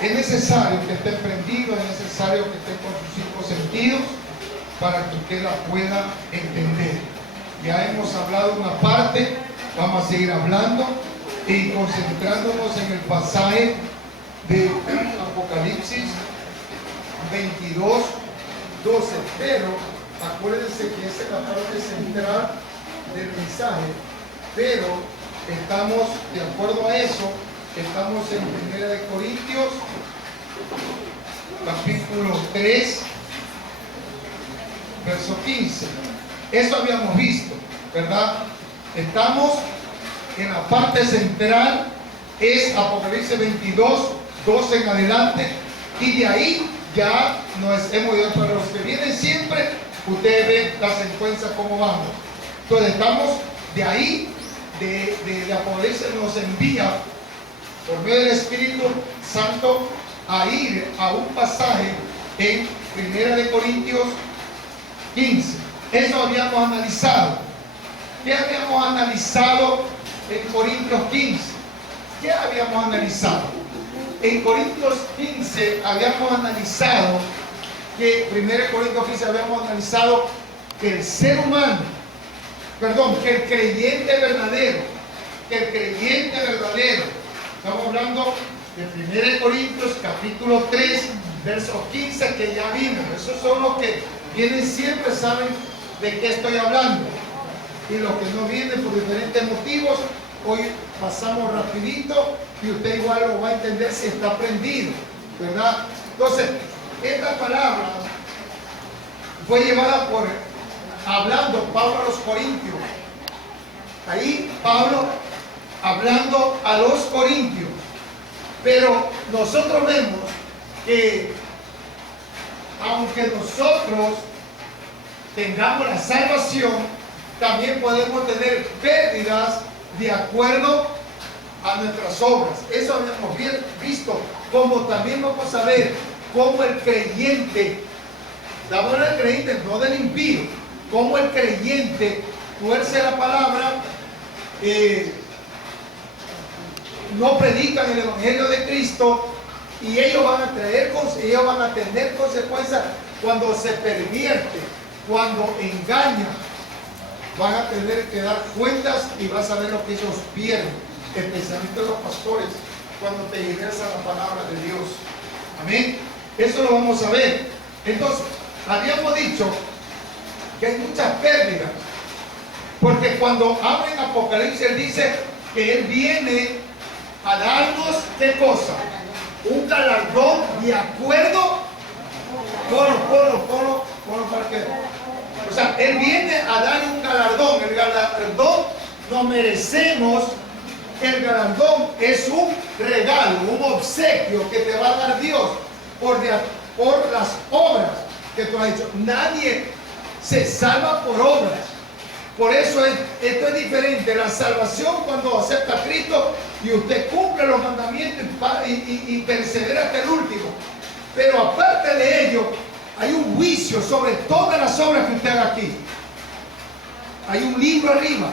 Es necesario que esté prendido, es necesario que esté con sus 5 sentidos para que usted la pueda entender. Ya hemos hablado una parte, vamos a seguir hablando y concentrándonos en el pasaje de Apocalipsis 22, 12. Pero acuérdense que esa es la parte central del mensaje. Pero estamos, de acuerdo a eso, estamos en 1 Corintios, capítulo 3, verso 15. Eso habíamos visto, ¿verdad? Estamos en la parte central, es Apocalipsis 22, 12 en adelante, y de ahí ya nos hemos ido. Para los que vienen siempre, ustedes ven la secuencia cómo vamos. Entonces estamos de ahí, de Apocalipsis nos envía por medio del Espíritu Santo a ir a un pasaje en 1 Corintios 15. Eso habíamos analizado. ¿Qué habíamos analizado en Corintios 15? ¿Qué habíamos analizado? En Corintios 15 habíamos analizado que 1 Corintios 15 habíamos analizado que el ser humano, que el creyente verdadero, estamos hablando de 1 Corintios capítulo 3, verso 15, que ya vimos. Esos son los que vienen siempre, saben de qué estoy hablando. Y los que no vienen por diferentes motivos, hoy pasamos rapidito y usted igual lo va a entender si está prendido, ¿verdad? Entonces, esta palabra fue llevada hablando Pablo a los Corintios. Ahí Pablo hablando a los Corintios. Pero nosotros vemos que aunque nosotros tengamos la salvación, también podemos tener pérdidas de acuerdo a nuestras obras. Eso habíamos visto, como también vamos a ver cómo el creyente, la palabra del creyente, no del impío, cómo el creyente tuerce la palabra, no predican el evangelio de Cristo, y ellos van a tener consecuencias cuando se pervierte, cuando engañan. Van a tener que dar cuentas y vas a ver lo que ellos pierden, especialmente los pastores, cuando te ingresa la palabra de Dios. Amén. Eso lo vamos a ver. Entonces, habíamos dicho que hay muchas pérdidas, porque cuando habla en Apocalipsis, él dice que él viene a darnos, ¿qué cosa? Un galardón de acuerdo. Ponlo para que. O sea, él viene a dar un galardón. El galardón no merecemos. El galardón es un regalo, un obsequio que te va a dar Dios por las obras que tú has hecho. Nadie se salva por obras. Por eso esto es diferente. La salvación, cuando acepta a Cristo y usted cumple los mandamientos y persevera hasta el último. Pero aparte de ello, hay un juicio sobre todas las obras que usted haga aquí. Hay un libro arriba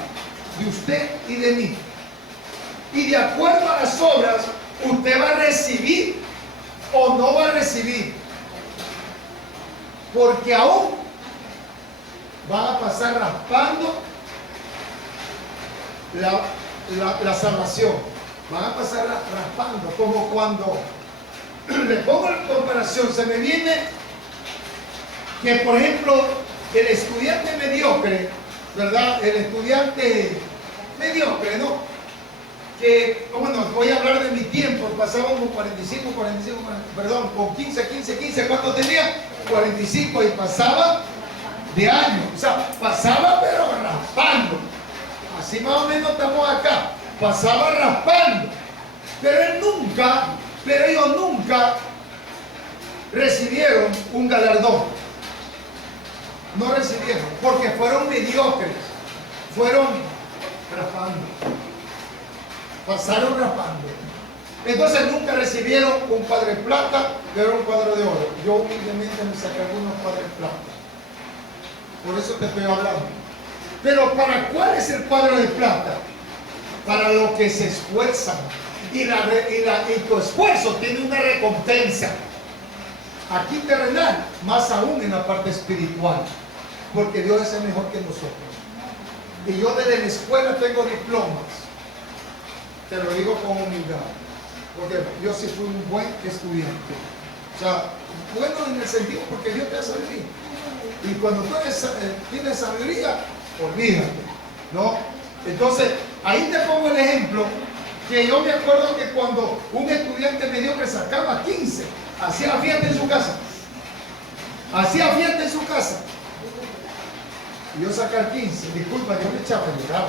de usted y de mí. Y de acuerdo a las obras, usted va a recibir o no va a recibir. Porque aún van a pasar raspando la salvación. Van a pasar raspando, como cuando le pongo en comparación, se me viene que, por ejemplo, el estudiante mediocre, ¿verdad? El estudiante mediocre, ¿no? Que, bueno, voy a hablar de mi tiempo, pasábamos con 45, perdón, con 15, ¿cuánto tenía? 45, y pasaba de año, o sea, pasaba pero raspando. Así más o menos estamos acá, pasaba raspando. Pero ellos nunca recibieron un galardón. No recibieron, porque fueron mediocres, fueron raspando, pasaron raspando. Entonces nunca recibieron un cuadro de plata, pero un cuadro de oro. Yo humildemente me saqué algunos cuadros de plata. Por eso te estoy hablando. Pero ¿para cuál es el cuadro de plata? Para los que se esfuerzan y tu esfuerzo tiene una recompensa. Aquí terrenal, más aún en la parte espiritual. Porque Dios es el mejor que nosotros. Y yo desde la escuela tengo diplomas. Te lo digo con humildad. Porque yo sí fui un buen estudiante. O sea, bueno en el sentido porque Dios te da sabiduría. Y cuando tú tienes sabiduría, olvídate, ¿no? Entonces, ahí te pongo el ejemplo que yo me acuerdo que cuando un estudiante mediocre sacaba 15, hacía fiesta en su casa. Hacía fiesta en su casa. Y yo sacar 15, disculpa, yo me echaba a llorar.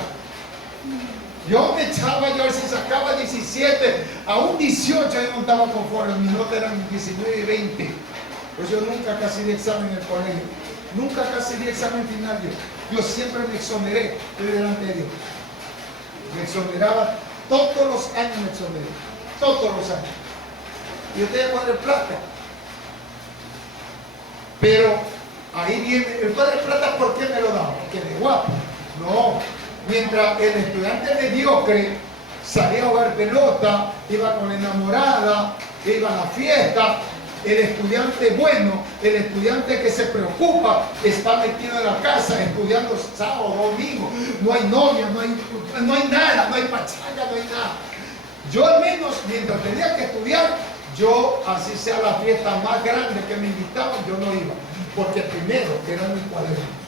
Yo me echaba a llorar si sacaba 17, a un 18 yo no estaba conforme, mis notas eran 19 y 20. Pues yo nunca casi di examen en el colegio, nunca casi di examen final yo siempre me exoneré delante de Dios. Me exoneraba, todos los años me exoneré, todos los años. Y yo tenía Padre Plata. Pero ahí viene, el Padre Plata, ¿por qué me lo daba? Porque de guapo. No, mientras el estudiante mediocre salía a jugar pelota, iba con la enamorada, iba a la fiesta, el estudiante bueno, el estudiante que se preocupa, está metido en la casa estudiando sábado, domingo, no hay novia, no hay nada, no hay pachanga, no hay nada. Yo al menos, mientras tenía que estudiar, yo, así sea la fiesta más grande que me invitaban, yo no iba, porque primero era mi cuaderno.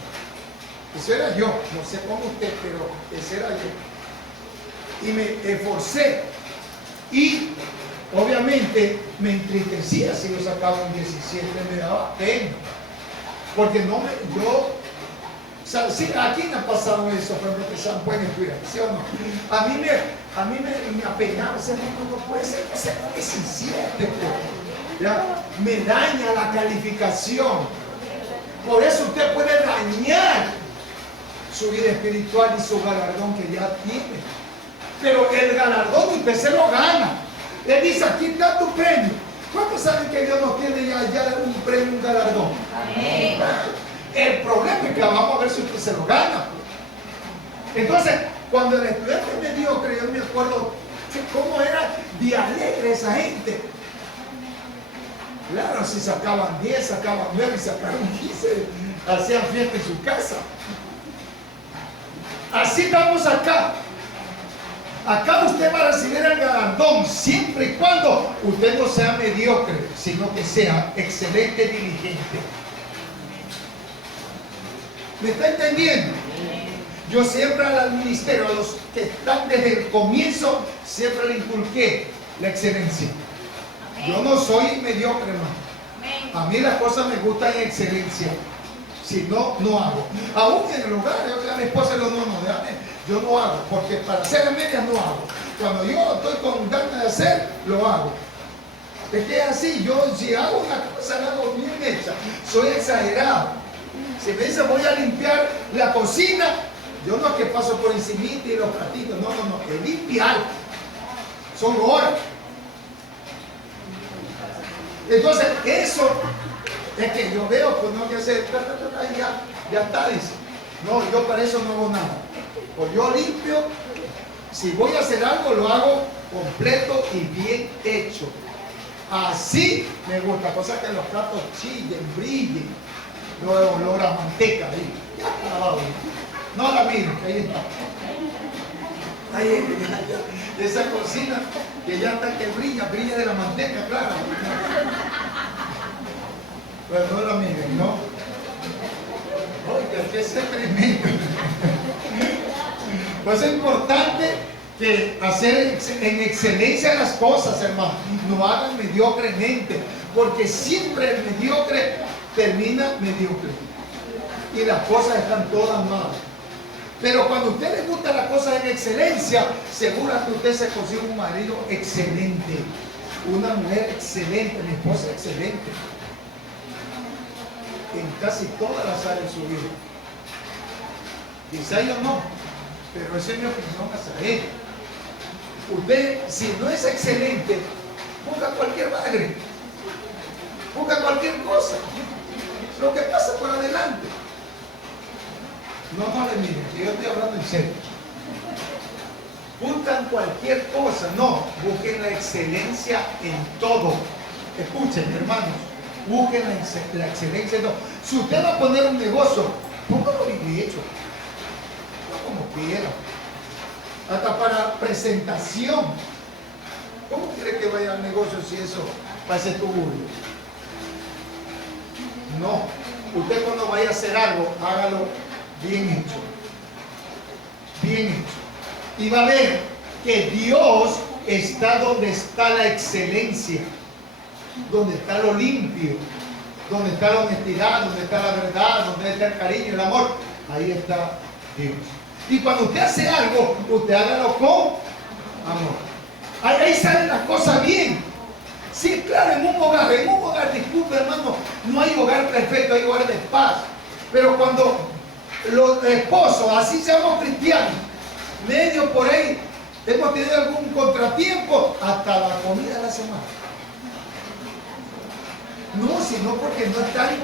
Eso era yo, no sé cómo usted, pero ese era yo. Y me esforcé. Y obviamente me entristecía si yo sacaba un 17, me daba pena. Porque no me, yo, o sea, sí, aquí me ha pasado eso, pero que sean buena inspiración, ¿no? A mí me apenaba, o sea, no puede ser que sea 17, pues, ¿ya? Me daña la calificación. Por eso usted puede dañar su vida espiritual y su galardón que ya tiene. Pero el galardón usted se lo gana. Él dice, aquí está tu premio. ¿Cuántos saben que Dios nos tiene ya un premio, un galardón? Amén. El problema es que vamos a ver si usted se lo gana. Entonces, cuando el estudiante mediocre, yo me acuerdo cómo era de alegre esa gente. Claro, si sacaban 10, sacaban 9 y sacaban 15, hacían fiesta en su casa. Así estamos acá. Acá usted va a recibir el galardón siempre y cuando usted no sea mediocre, sino que sea excelente diligente. ¿Me está entendiendo? Yo siempre al ministerio, a los que están desde el comienzo, siempre le inculqué la excelencia. Yo no soy mediocre, hermano. A mí las cosas me gustan en excelencia. Si no, no hago. Aún en el hogar, yo a mi esposa le digo, no, déjame, yo no hago, porque para hacer a medias no hago. Cuando yo estoy con ganas de hacer, lo hago. Es que es así, yo si hago una cosa, la hago bien hecha. Soy exagerado. Si me dice voy a limpiar la cocina, yo no es que paso por encimita y los platitos, no, es limpiar. Son horas. Entonces, eso es que yo veo, pues no hay que hacer, ya está, dice. No, yo para eso no hago nada. Pues yo limpio, si voy a hacer algo, lo hago completo y bien hecho. Así me gusta, cosa que los platos chillen, brillen, no olor a manteca ahí. Ya está lavado. No la miren, que ahí está. Ahí, esa cocina que ya está que brilla de la manteca, claro. Pero no la miren, ¿no? Oiga, que es tremendo. Pues es importante que hacer en excelencia las cosas, hermano. No hagan mediocremente, porque siempre el mediocre termina mediocre. Y las cosas están todas mal. Pero cuando a usted le gusta las cosas en excelencia, seguro que usted se consigue un marido excelente, una mujer excelente, mi esposa excelente, en casi todas las áreas de su vida. Quizá yo no, pero esa es mi opinión hacia ella. Usted, si no es excelente, busca cualquier madre, busca cualquier cosa, lo que pasa por adelante. No le miren, que yo estoy hablando en serio. buscan cualquier cosa. No, busquen la excelencia en todo. Escuchen, hermanos, busquen la excelencia en todo. Si usted va a poner un negocio, póngalo bien hecho, no como quiera. Hasta para presentación. ¿Cómo quiere que vaya al negocio si eso va a ser tu burro? No. Usted cuando vaya a hacer algo, hágalo bien hecho. Bien hecho. Y va a ver que Dios está donde está la excelencia, donde está lo limpio, donde está la honestidad, donde está la verdad, donde está el cariño, el amor. Ahí está Dios. Y cuando usted hace algo, usted hágalo con amor. Ahí salen las cosas bien. Sí, claro, en un hogar, disculpe hermano, no hay hogar perfecto, hay hogar de paz. Pero cuando los esposos, así seamos cristianos, medio por ahí, hemos tenido algún contratiempo, hasta la comida de la semana. No, sino porque no están,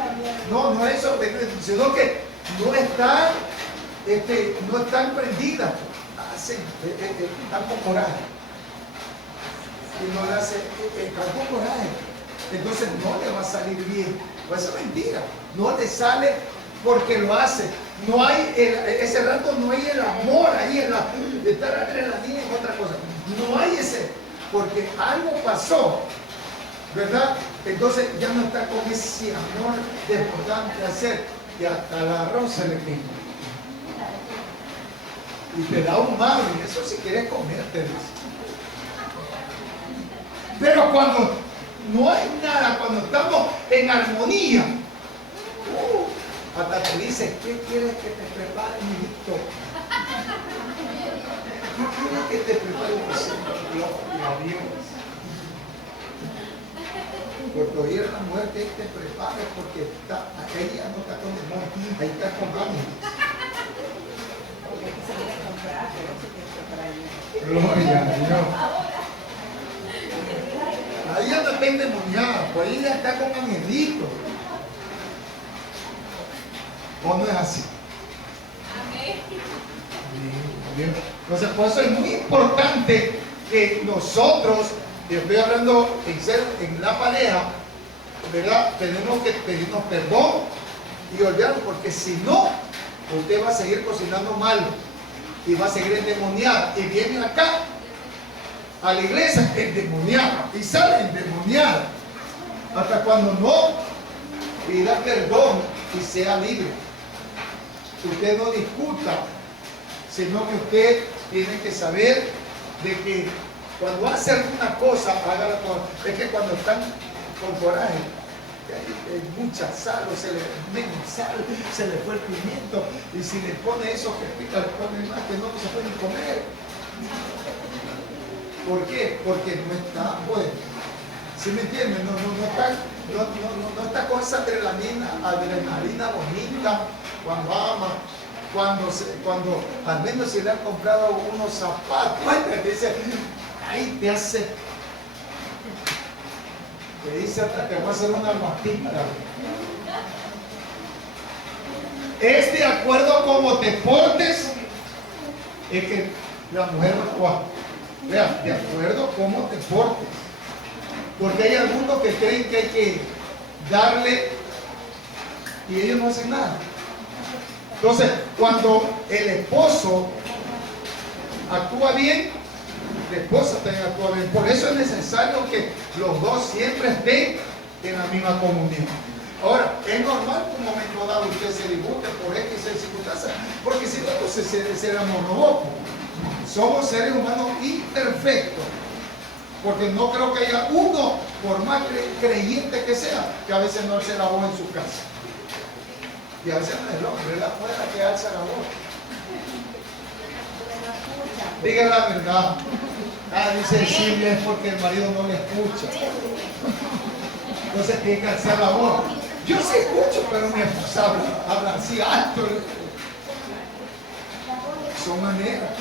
no eso, sino que no están prendidas, están con coraje. Y no le hace, están con coraje. Entonces no le va a salir bien. Pues eso es mentira. No le sale porque lo hace. No hay, ese rato no hay el amor ahí, estar adrenalina y otra cosa. No hay ese, porque algo pasó, ¿verdad? Entonces ya no está con ese amor desbordante hacer, y hasta el arroz se le quema. Y te da un mal, y eso si quieres comerte, dice. Pero cuando no hay nada, cuando estamos en armonía, hasta te dice, ¿qué quieres que te prepare, mijito? ¿Qué quieres que te prepare? Gloria a Dios. Porque hoy la mujer que te prepare, porque ella no está con demonios, ahí está con ángeles. Gloria a Dios. Ahí anda está endemoniada, por ahí ya está con angelitos. ¿O no es así? Amén. Bien. Entonces, por eso es muy importante que nosotros, y estoy hablando en la pareja, ¿verdad? Tenemos que pedirnos perdón y olvidarnos, porque si no, usted va a seguir cocinando mal y va a seguir endemoniada. Y viene acá a la iglesia endemoniada y sale endemoniada hasta cuando no pida perdón y sea libre. Usted no discuta, sino que usted tiene que saber de que cuando va a hacer una cosa, hágala con. Es que cuando están con coraje, hay mucha sal, o se le menos sal, se le fue el pimiento, y si le pone eso que pica, le pone más que no se puede comer. ¿Por qué? Porque no está bueno. ¿Sí me entienden? No está con esa adrenalina bonita cuando ama, cuando al menos si le han comprado unos zapatos, dice, ahí te hace, te dice hasta que va a hacer una matita. Es de acuerdo a cómo te portes, es que la mujer va a. Vean, de acuerdo a cómo te portes. Porque hay algunos que creen que hay que darle y ellos no hacen nada. Entonces, cuando el esposo actúa bien, la esposa también actúa bien. Por eso es necesario que los dos siempre estén en la misma comunión. Ahora, es normal que un momento dado usted se disguste por X circunstancias, porque si no, entonces será monoboco. Somos seres humanos imperfectos, porque no creo que haya uno, por más creyente que sea, que a veces no alce la voz en su casa. Y a veces no es el hombre, es la mujer la que alza la voz. Diga la verdad. Dice Silvia, es porque el marido no le escucha. Entonces tiene que alzar la voz. Yo sí escucho, pero mi esposa habla así alto. Son maneras.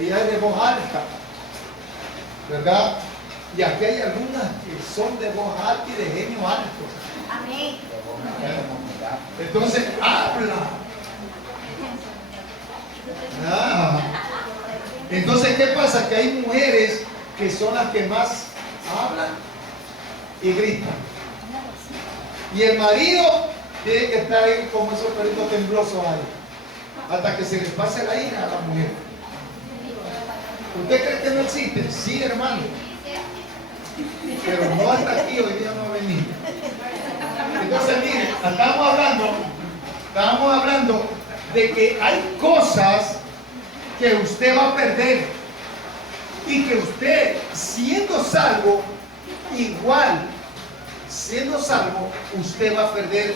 Ella es de voz alta, ¿verdad? Y aquí hay algunas que son de voz alta y de genio alto. Amén. Entonces habla. Entonces, ¿qué pasa? Que hay mujeres que son las que más hablan y gritan. Y el marido tiene que estar ahí como esos perritos temblosos ahí, hasta que se le pase la ira a la mujer. ¿Usted cree que no existe? Sí, hermano. Pero no hasta aquí, hoy día no ha venido. Entonces, mire, estábamos hablando de que hay cosas que usted va a perder y que usted, siendo salvo, igual, siendo salvo, usted va a perder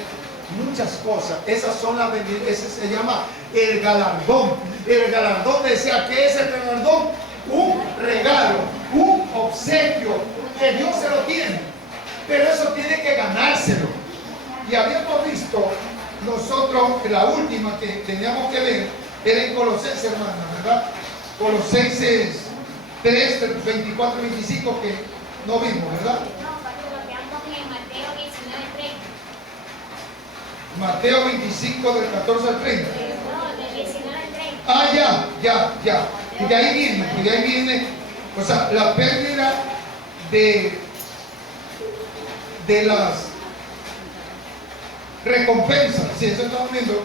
muchas cosas. Esas son las bendiciones. Ese se llama el galardón. El galardón, decía, ¿qué es el galardón? Un regalo, un obsequio que Dios se lo tiene, pero eso tiene que ganárselo. Y habíamos visto nosotros, la última que teníamos que ver era en Colosenses, hermana, ¿verdad? Colosenses 3, 24 y 25, que no vimos, ¿verdad? Mateo 25 del 14 al 30. Ah, ya. Y de ahí viene, o sea, la pérdida de las recompensas. Si eso estamos viendo,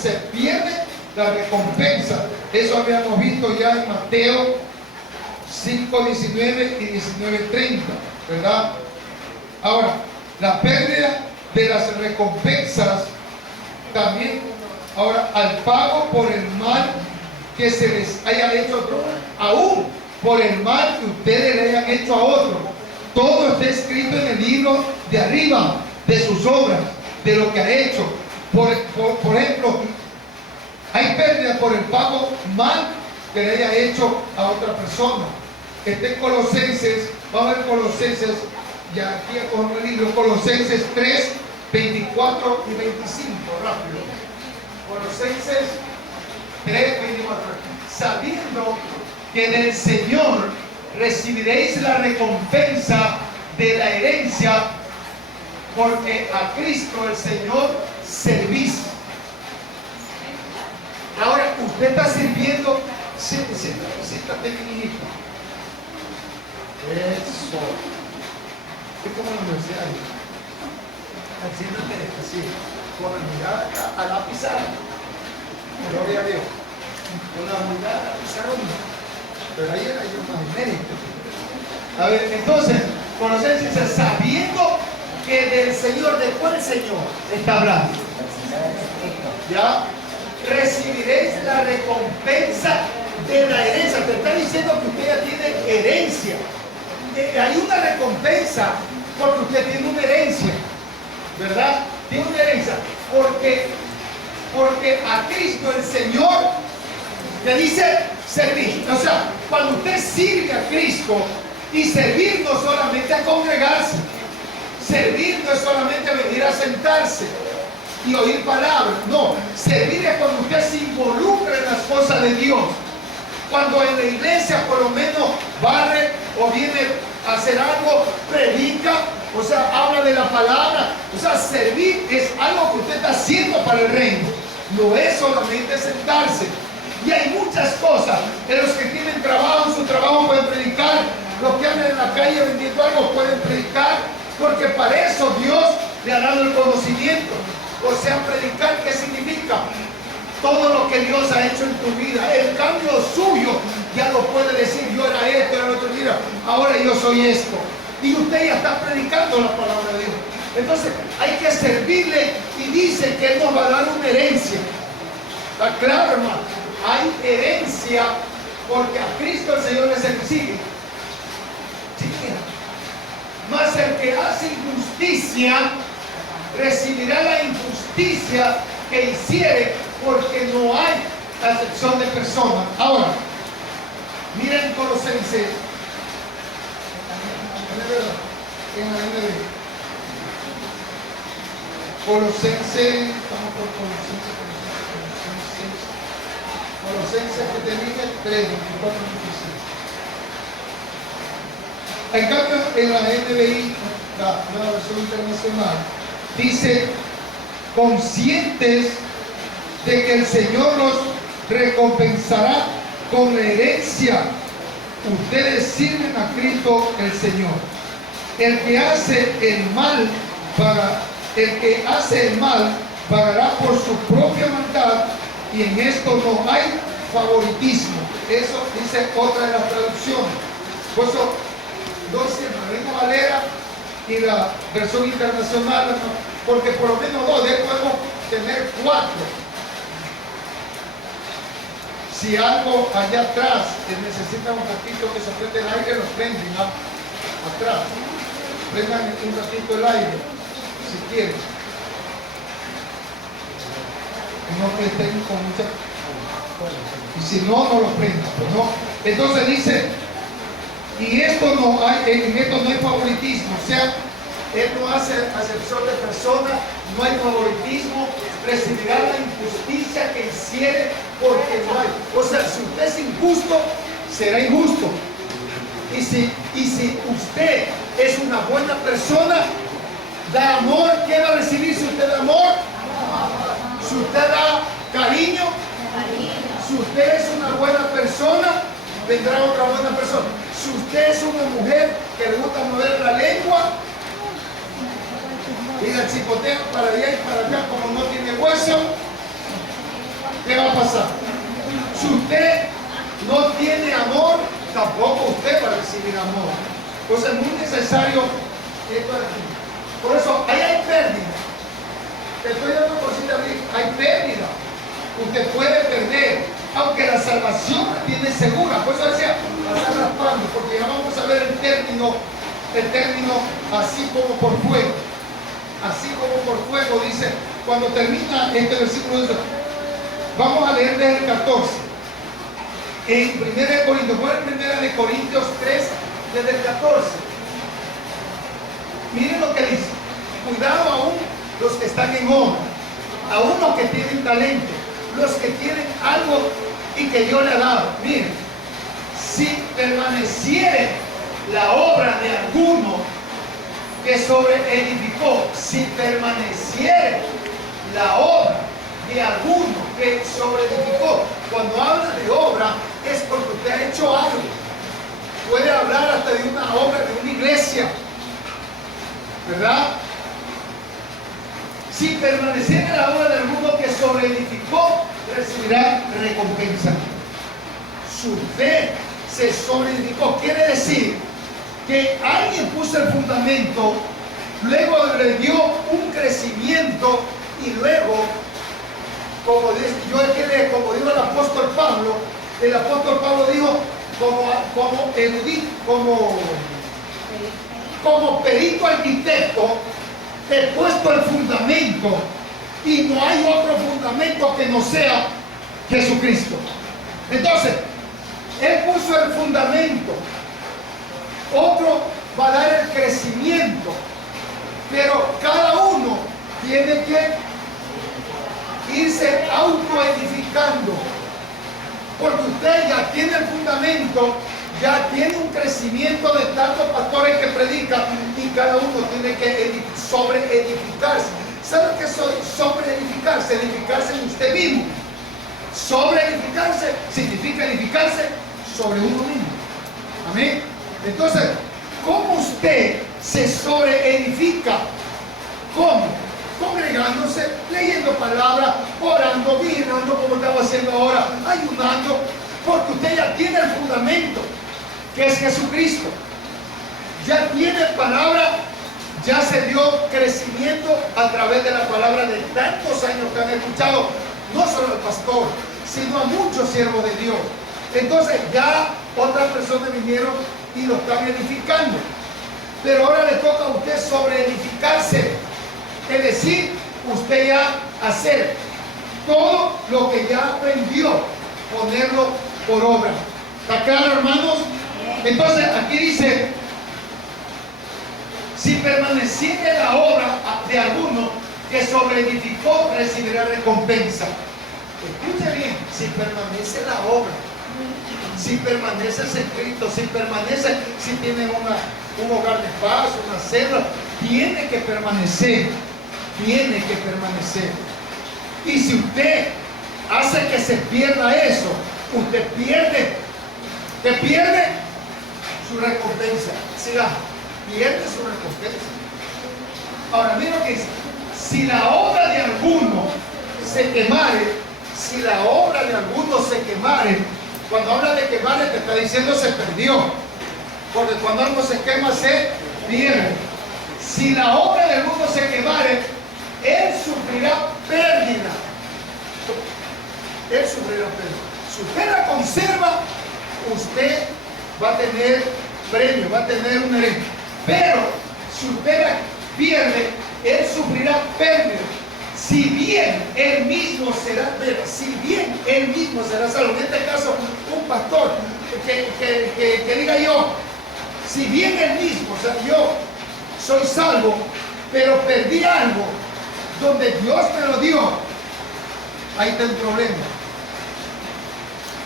se pierde la recompensa. Eso habíamos visto ya en Mateo 5, 19 y 19, 30, ¿verdad? Ahora, la pérdida de las recompensas también, ahora, al pago por el mal que se les haya hecho a otro, aún por el mal que ustedes le hayan hecho a otro. Todo está escrito en el libro de arriba, de sus obras, de lo que ha hecho. Por ejemplo, hay pérdida por el pago mal que le haya hecho a otra persona. Este en Colosenses, vamos a ver Colosenses, ya aquí con el libro, Colosenses 3, 24 y 25, rápido. Colosenses 3, 24. Sabiendo que del Señor recibiréis la recompensa de la herencia, porque a Cristo el Señor servís. Ahora, usted está sirviendo, siéntate, mi hijo. Eso. Es como en la universidad. Siéntate así, con la mirada a la pizarra. Gloria a Dios. Con la mirada a la pizarra. Pero ahí era yo más mérito. A ver, entonces, Colosenses, sabiendo que del Señor, ¿de cuál Señor está hablando? Ya recibiréis la recompensa de la herencia. Te está diciendo que usted ya tiene herencia. Hay una recompensa porque usted tiene una herencia, ¿verdad? Tiene una herencia porque a Cristo el Señor le dice servir. O sea, cuando usted sirve a Cristo, y servir no solamente a congregarse, servir no es solamente venir a sentarse y oír palabras, no, servir es cuando usted se involucra en las cosas de Dios. Cuando en la iglesia por lo menos barre o viene a hacer algo, predica, o sea, habla de la palabra. O sea, servir es algo que usted está haciendo para el reino, no es solamente sentarse. Y hay muchas cosas. En los que tienen trabajo, en su trabajo pueden predicar. Los que andan en la calle vendiendo algo pueden predicar, porque para eso Dios le ha dado el conocimiento. O sea, predicar, ¿qué significa? Todo lo que Dios ha hecho en tu vida, el cambio suyo, ya lo puede decir. Yo era esto, era lo otro, mira, ahora yo soy esto. Y usted ya está predicando la palabra de Dios. Entonces hay que servirle, y dice que Él nos va a dar una herencia. ¿Está claro, hermano? Hay herencia porque a Cristo el Señor le sigue. Mas el que hace injusticia recibirá la injusticia que hiciere, porque no hay acepción de personas. Ahora, miren Colosenses. Colosenses, estamos por Colosenses que te dije 3, 24, 25. En cambio, en la NBI, la nueva versión internacional, dice: conscientes de que el Señor los recompensará con la herencia ustedes sirven a Cristo el Señor. El que hace el mal pagará por su propia maldad, y en esto no hay favoritismo. Eso dice otra de las traducciones. Por eso, no siempre la Reina Valera y la versión internacional, porque por lo menos dos, de podemos tener cuatro. Si algo allá atrás que necesita un ratito que se prende el aire, lo prenden atrás. Prendan un ratito el aire, si quieren. No que estén con mucha... Y si no, no lo prendan, ¿no? Entonces dice, y esto no hay, en esto no hay favoritismo, o sea, Él no hace acepción de personas, no hay favoritismo, recibirá la injusticia que hiciere porque no hay. O sea, si usted es injusto, será injusto. Y si usted es una buena persona, da amor, ¿qué va a recibir si usted da amor? Si usted da cariño, si usted es una buena persona, vendrá otra buena persona. Si usted es una mujer que le gusta mover la lengua y la chicotea para allá y para acá como no tiene hueso, ¿qué va a pasar? Si usted no tiene amor, tampoco usted va a recibir amor. Entonces es muy necesario esto de aquí. Por eso ahí hay pérdida. Te estoy dando cositas, hay pérdida. Usted puede perder, aunque la salvación la tiene segura. Por eso decía, la está raspando, porque ya vamos a ver el término así como por fuego. Así como por fuego, dice, cuando termina este versículo, dice, vamos a leer desde el 14. En 1 Corintios, ¿cuál es 1 Corintios 3, desde el 14? Miren lo que dice. Cuidado aún los que están en obra, aún los que tienen talento, los que tienen algo y que Dios le ha dado. Miren, si permaneciere la obra de alguno que sobreedificó, si permaneciere la obra de alguno que sobreedificó, cuando habla de obra es porque usted ha hecho algo. Puede hablar hasta de una obra de una iglesia, ¿verdad? Si permaneciera la obra de alguno que sobreedificó, recibirá recompensa. Su fe se sobreedificó. Quiere decir que alguien puso el fundamento, luego le dio un crecimiento y luego, como dijo el apóstol Pablo dijo, como perito arquitecto, he puesto el fundamento y no hay otro fundamento que no sea Jesucristo. Entonces, Él puso el fundamento, otro va a dar el crecimiento, pero cada uno tiene que irse autoedificando, porque usted ya tiene el fundamento, ya tiene un crecimiento de tantos pastores que predican y cada uno tiene que sobreedificarse. ¿Sabe qué es sobreedificarse? Edificarse en usted mismo. Sobreedificarse significa edificarse sobre uno mismo. Amén. Entonces, ¿cómo usted se sobreedifica? ¿Cómo? Congregándose, leyendo palabra, orando, vigilando como estaba haciendo ahora, ayudando, porque usted ya tiene el fundamento, que es Jesucristo. Ya tiene palabra, ya se dio crecimiento a través de la palabra de tantos años que han escuchado, no solo al pastor, sino a muchos siervos de Dios. Entonces ya otras personas vinieron y lo están edificando. Pero ahora le toca a usted sobreedificarse. Es decir, usted ya hacer todo lo que ya aprendió, ponerlo por obra. ¿Está claro, hermanos? Entonces aquí dice, si permaneciere la obra de alguno que sobreedificó, recibirá recompensa. Escuche bien, si permanece la obra, si permaneces en Cristo, si tiene un hogar de paz, una celda, tiene que permanecer. Tiene que permanecer. Y si usted hace que se pierda eso, usted pierde. Usted pierde su recompensa. Siga, pierde su recompensa. Ahora, mira lo que dice. Si la obra de alguno se quemare, si la obra de alguno se quemare, cuando habla de quemare te está diciendo se perdió. Porque cuando algo se quema se pierde. Si la obra de alguno se quemare, él sufrirá pérdida. Él sufrirá pérdida. Si usted la conserva, usted va a tener premio, va a tener un herencia. Pero si usted la pierde, él sufrirá pérdida. Si bien él mismo será salvo. En este caso, un pastor que diga yo, si bien él mismo, o sea, yo soy salvo, pero perdí algo donde Dios me lo dio, ahí está el problema.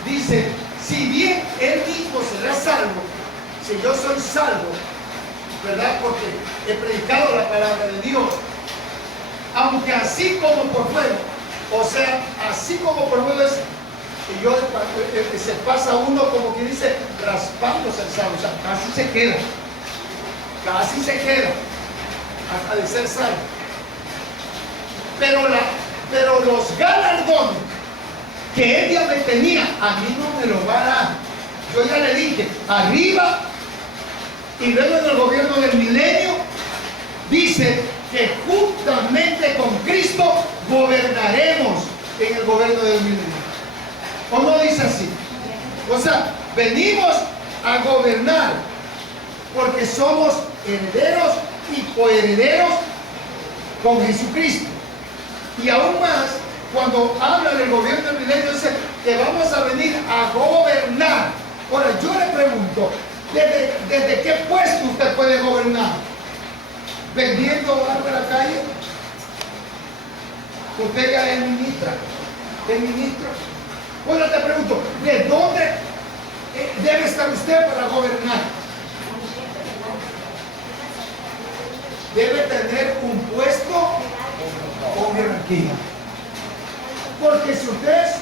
Dice, si bien él mismo será salvo, si yo soy salvo, ¿verdad? Porque he predicado la palabra de Dios, aunque así como por fuego, o sea, así como por fuego es que yo se pasa uno como que dice raspándose el salvo, o sea, casi se queda hasta de ser salvo. Pero los galardones que él ya me tenía, a mí no me lo va a dar. Yo ya le dije, arriba y luego en el gobierno del milenio dice que juntamente con Cristo gobernaremos en el gobierno del milenio. ¿O no dice así? O sea, venimos a gobernar porque somos herederos y coherederos con Jesucristo. Y aún más, cuando habla del gobierno del milenio, dice que vamos a venir a gobernar. Ahora, yo le pregunto, ¿desde qué puesto usted puede gobernar? ¿Vendiendo algo en la calle? ¿Usted ya es ministra? ¿Es ministro? Ahora te pregunto, ¿de dónde debe estar usted para gobernar? Debe tener un puesto o jerarquía. Porque si usted es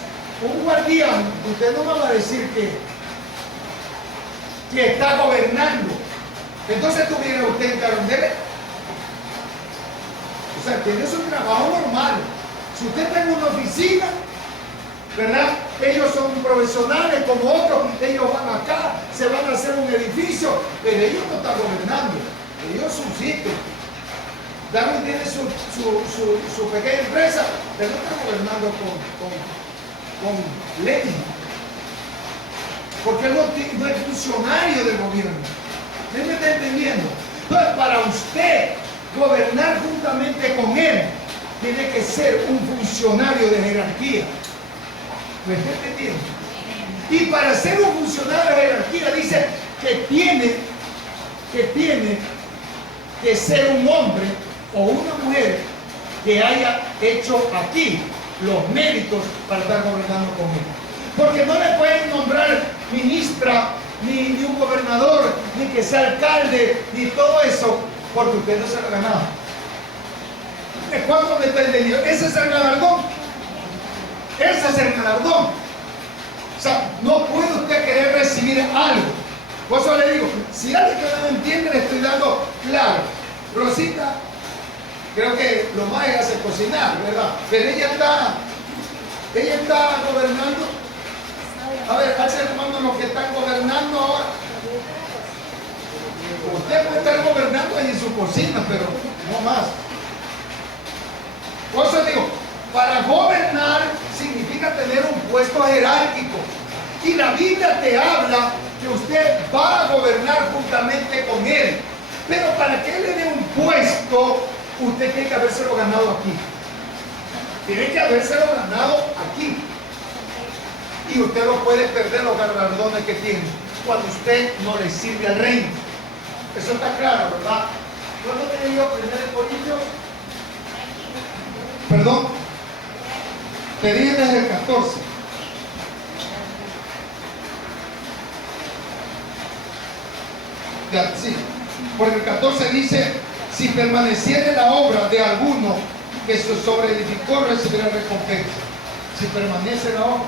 un guardián, usted no me va a decir que está gobernando. Entonces tuviera usted en carondele. O sea, tiene su trabajo normal. Si usted está en una oficina, ¿verdad? Ellos son profesionales como otros, ellos van acá, se van a hacer un edificio, pero ellos no están gobernando, ellos subsisten. Darwin tiene su pequeña empresa, pero no está gobernando con ley, porque él no es funcionario del gobierno. ¿Usted me está entendiendo? Entonces, para usted gobernar juntamente con él, tiene que ser un funcionario de jerarquía. ¿Me está entendiendo? Y para ser un funcionario de jerarquía dice que tiene que ser un hombre o una mujer que haya hecho aquí los méritos para estar gobernando con él. Porque no le pueden nombrar ministra, ni un gobernador, ni que sea alcalde, ni todo eso, porque usted no se lo ha ganado. ¿De cuánto me está entendiendo? Ese es el galardón. Ese es el galardón. O sea, no puede usted querer recibir algo. Por eso le digo, si alguien que no me entiende, le estoy dando claro. Rosita, creo que lo más es hacer cocinar, ¿verdad? Pero ella está gobernando. A ver, hace hermano los que están gobernando ahora. Usted puede estar gobernando ahí en su cocina, pero no más. Por eso digo, para gobernar significa tener un puesto jerárquico. Y la Biblia te habla que usted va a gobernar juntamente con él. Pero para que él le dé un puesto, usted tiene que habérselo ganado aquí. Tiene que habérselo ganado aquí. Y usted no puede perder los galardones que tiene cuando usted no le sirve al reino. Eso está claro, ¿verdad? ¿Cuándo tenía yo 1 Corintios? Perdón. Te dije desde el 14. Ya, sí. Porque el 14 dice, si permaneciere la obra de alguno que se sobreedificó, recibirá recompensa. Si permanece la obra.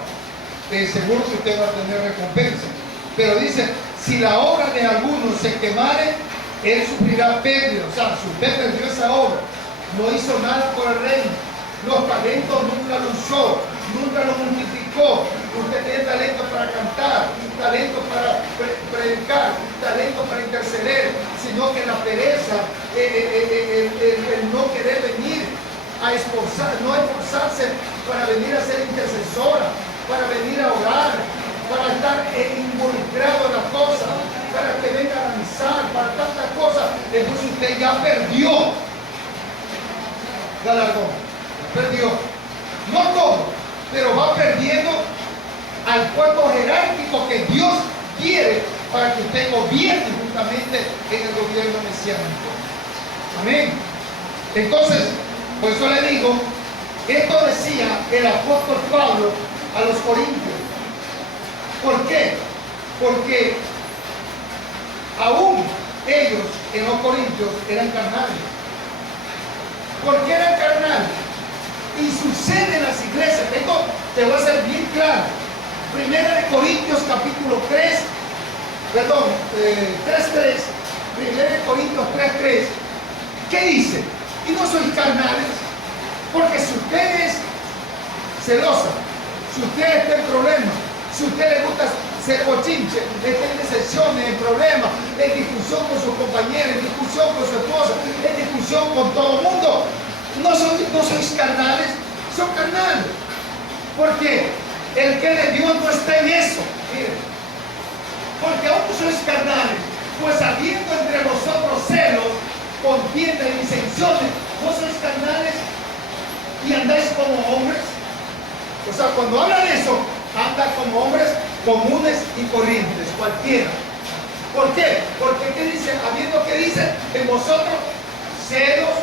seguro que usted va a tener recompensa. Pero dice, si la obra de alguno se quemare, él sufrirá pérdida. O sea, si usted perdió esa obra, no hizo nada por el reino, los talentos nunca lo usó, nunca lo multiplicó. Usted tiene talento para cantar, talento para predicar, talento para interceder, sino que la pereza, el no querer venir a no esforzarse para venir a ser intercesora, para venir a orar, para estar involucrado en las cosas, para que venga a danzar, para tantas cosas. Entonces usted ya perdió galardón, perdió, no todo, pero va perdiendo al puesto jerárquico que Dios quiere para que usted gobierne justamente en el gobierno mesiánico. Amén. Entonces, por eso le digo, esto decía el apóstol Pablo a los corintios. ¿Por qué? Porque aún ellos en los corintios eran carnales. ¿Por qué eran carnales? Y sucede en las iglesias. Esto te voy a ser bien claro. Primera de Corintios capítulo 3, perdón, 3:3. Primera de Corintios 3:3. ¿Qué dice? Y no sois carnales, porque si usted es celosa, si usted está en problemas, si usted le gusta ser bochinche, está en decepciones, en problemas, en discusión con sus compañeros, en discusión con su esposa, en discusión con todo el mundo, no sois carnales, son carnales. Porque el que de Dios no está en eso. Miren, porque aún sois carnales, pues habiendo entre vosotros celos, contienda y disensiones, vos sois carnales y andáis como hombres. O sea, cuando habla de eso, anda como hombres comunes y corrientes, cualquiera. ¿Por qué? Porque ¿qué dice? Habiendo que dice en vosotros celos,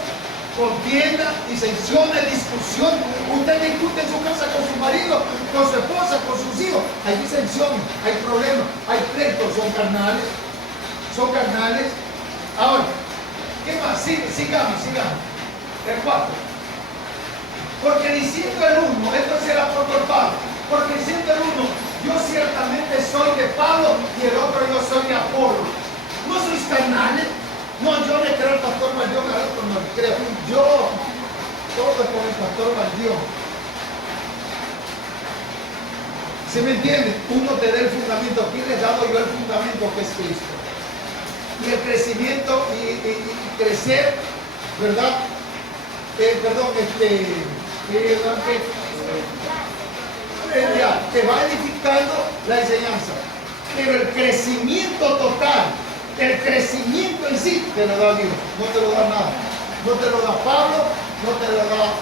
contienda, disensiones, discusión. Usted discute en su casa con su marido, con su esposa, con sus hijos. Hay disensiones, hay problemas, hay pleitos. Son carnales. Son carnales. Ahora, ¿qué más? Sigamos. El 4. Porque diciendo el uno, esto es el apóstol Pablo, porque diciendo el uno, yo ciertamente soy de Pablo y el otro yo soy de Apolo. ¿No sois carnales? No, yo le creo al pastor Valdión, al otro no le creo. Yo, todo con el pastor Valdión. ¿Se me entiende? Uno te da el fundamento. ¿Quién les he dado yo el fundamento que es Cristo? Y el crecimiento y crecer, ¿verdad? Te va edificando la enseñanza. Pero el crecimiento total, el crecimiento en sí, te lo da Dios, no te lo da nada. No te lo da Pablo, no te lo da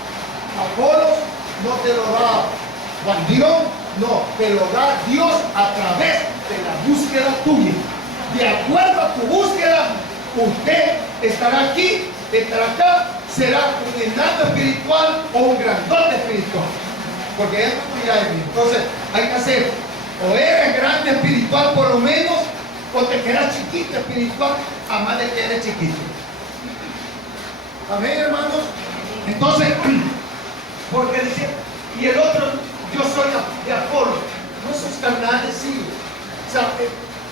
Apolo, no te lo da Valdión, no, te lo da Dios a través de la búsqueda tuya. De acuerdo a tu búsqueda, usted estará aquí, estará acá, será un enano espiritual o un grandote espiritual. Porque esto ya es bien. Entonces, hay que hacer, o eres grande espiritual por lo menos, o te quedas chiquito espiritual, a más de que eres chiquito. Amén, hermanos. Entonces, porque dice, y el otro, yo soy de Apolo. No sos carnales, sí. O sea,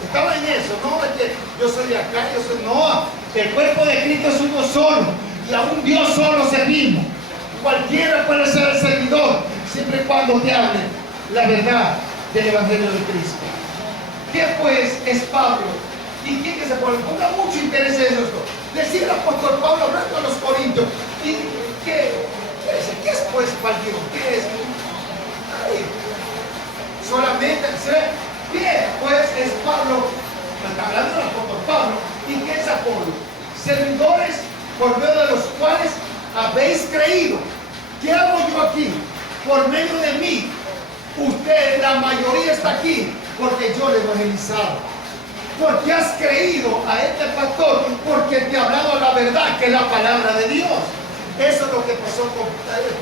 estaba en eso, no es que yo soy de acá, yo soy, no. El cuerpo de Cristo es uno solo, y a un Dios solo servimos. Cualquiera puede ser el servidor, siempre y cuando te hable la verdad del Evangelio de Cristo. ¿Qué pues es Pablo? ¿Y quién que se pone? Ponga mucho interés en esto. Decía el apóstol Pablo hablando a los corintios. ¿Y qué es pues Valdión? ¿Qué es? Ay, solamente ser bien, pues es Pablo. Está hablando del apóstol Pablo. ¿Y qué es Apolo? Servidores por medio de los cuales habéis creído. ¿Qué hago yo aquí? Por medio de mí. Usted, la mayoría está aquí porque yo le he evangelizado. Porque has creído a este pastor, porque te ha hablado la verdad, que es la palabra de Dios. Eso es lo que pasó con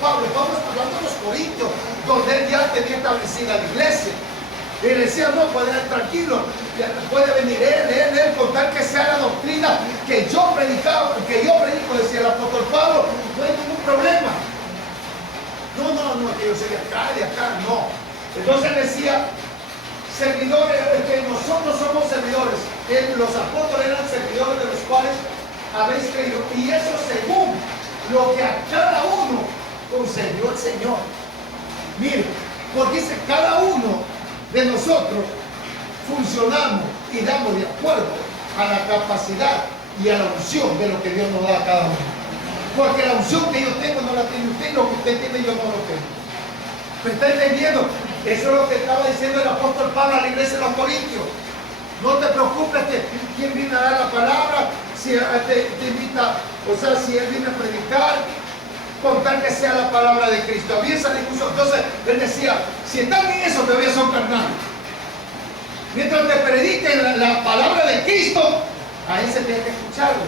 Pablo. Pablo está hablando de los corintios, donde él ya tenía establecida la iglesia. Y le decía, no, puede ir tranquilo, puede venir él, con tal que sea la doctrina que yo predicaba, que yo predico, decía el apóstol Pablo, no hay ningún problema. No, que yo soy de acá, no. Entonces decía, servidores, que nosotros somos servidores. Los apóstoles eran servidores de los cuales habéis creído. Y eso según lo que a cada uno concedió el Señor. Mire, porque dice, cada uno de nosotros funcionamos y damos de acuerdo a la capacidad y a la unción de lo que Dios nos da a cada uno. Porque la unción que yo tengo no la tiene usted, y lo que usted tiene yo no lo tengo. ¿Me está entendiendo? Eso es lo que estaba diciendo el apóstol Pablo a la iglesia de los Corintios. No te preocupes que quién viene a dar la palabra, si te invita, o sea, si él viene a predicar, con tal que sea la palabra de Cristo. Había esa discusión. Entonces él decía, si están en eso todavía son carnales. Mientras te prediquen la palabra de Cristo, ahí se tiene que escucharlo.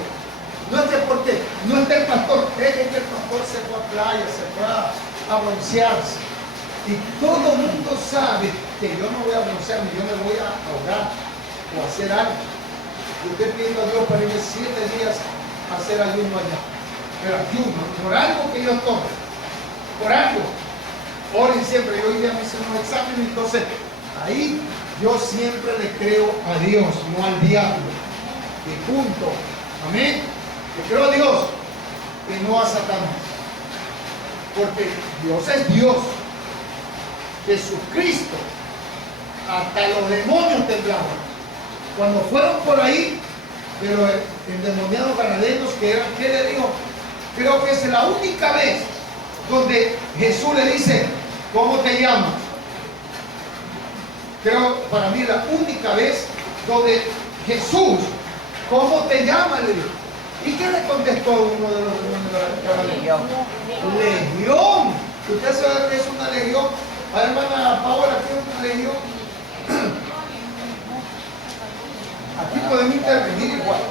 No es que porque no está el pastor, es que el pastor se fue a playa, se fue a broncearse. Y todo el mundo sabe que yo no voy a broncearme, yo me voy a ahogar o a hacer algo. Yo estoy pidiendo a Dios para irme 7 días a hacer ayuno allá. Pero ayuno, por algo que yo tome, por algo. Oren siempre, yo hoy día me hice unos exámenes, entonces ahí yo siempre le creo a Dios, no al diablo. Y punto. Amén. Le creo a Dios y no a Satanás. Porque Dios es Dios. Jesucristo, hasta los demonios temblaban. Cuando fueron por ahí, de los endemoniados ganaderos que eran, ¿qué le dijo? Creo que es la única vez donde Jesús le dice, ¿cómo te llamas? Creo, para mí, la única vez donde Jesús, ¿cómo te llamas? Le dijo. ¿Y qué le contestó uno de los demonios? Legión. ¿Usted sabe que es una legión? A hermana Paola, ¿qué es una legión? Aquí podemos intervenir igual.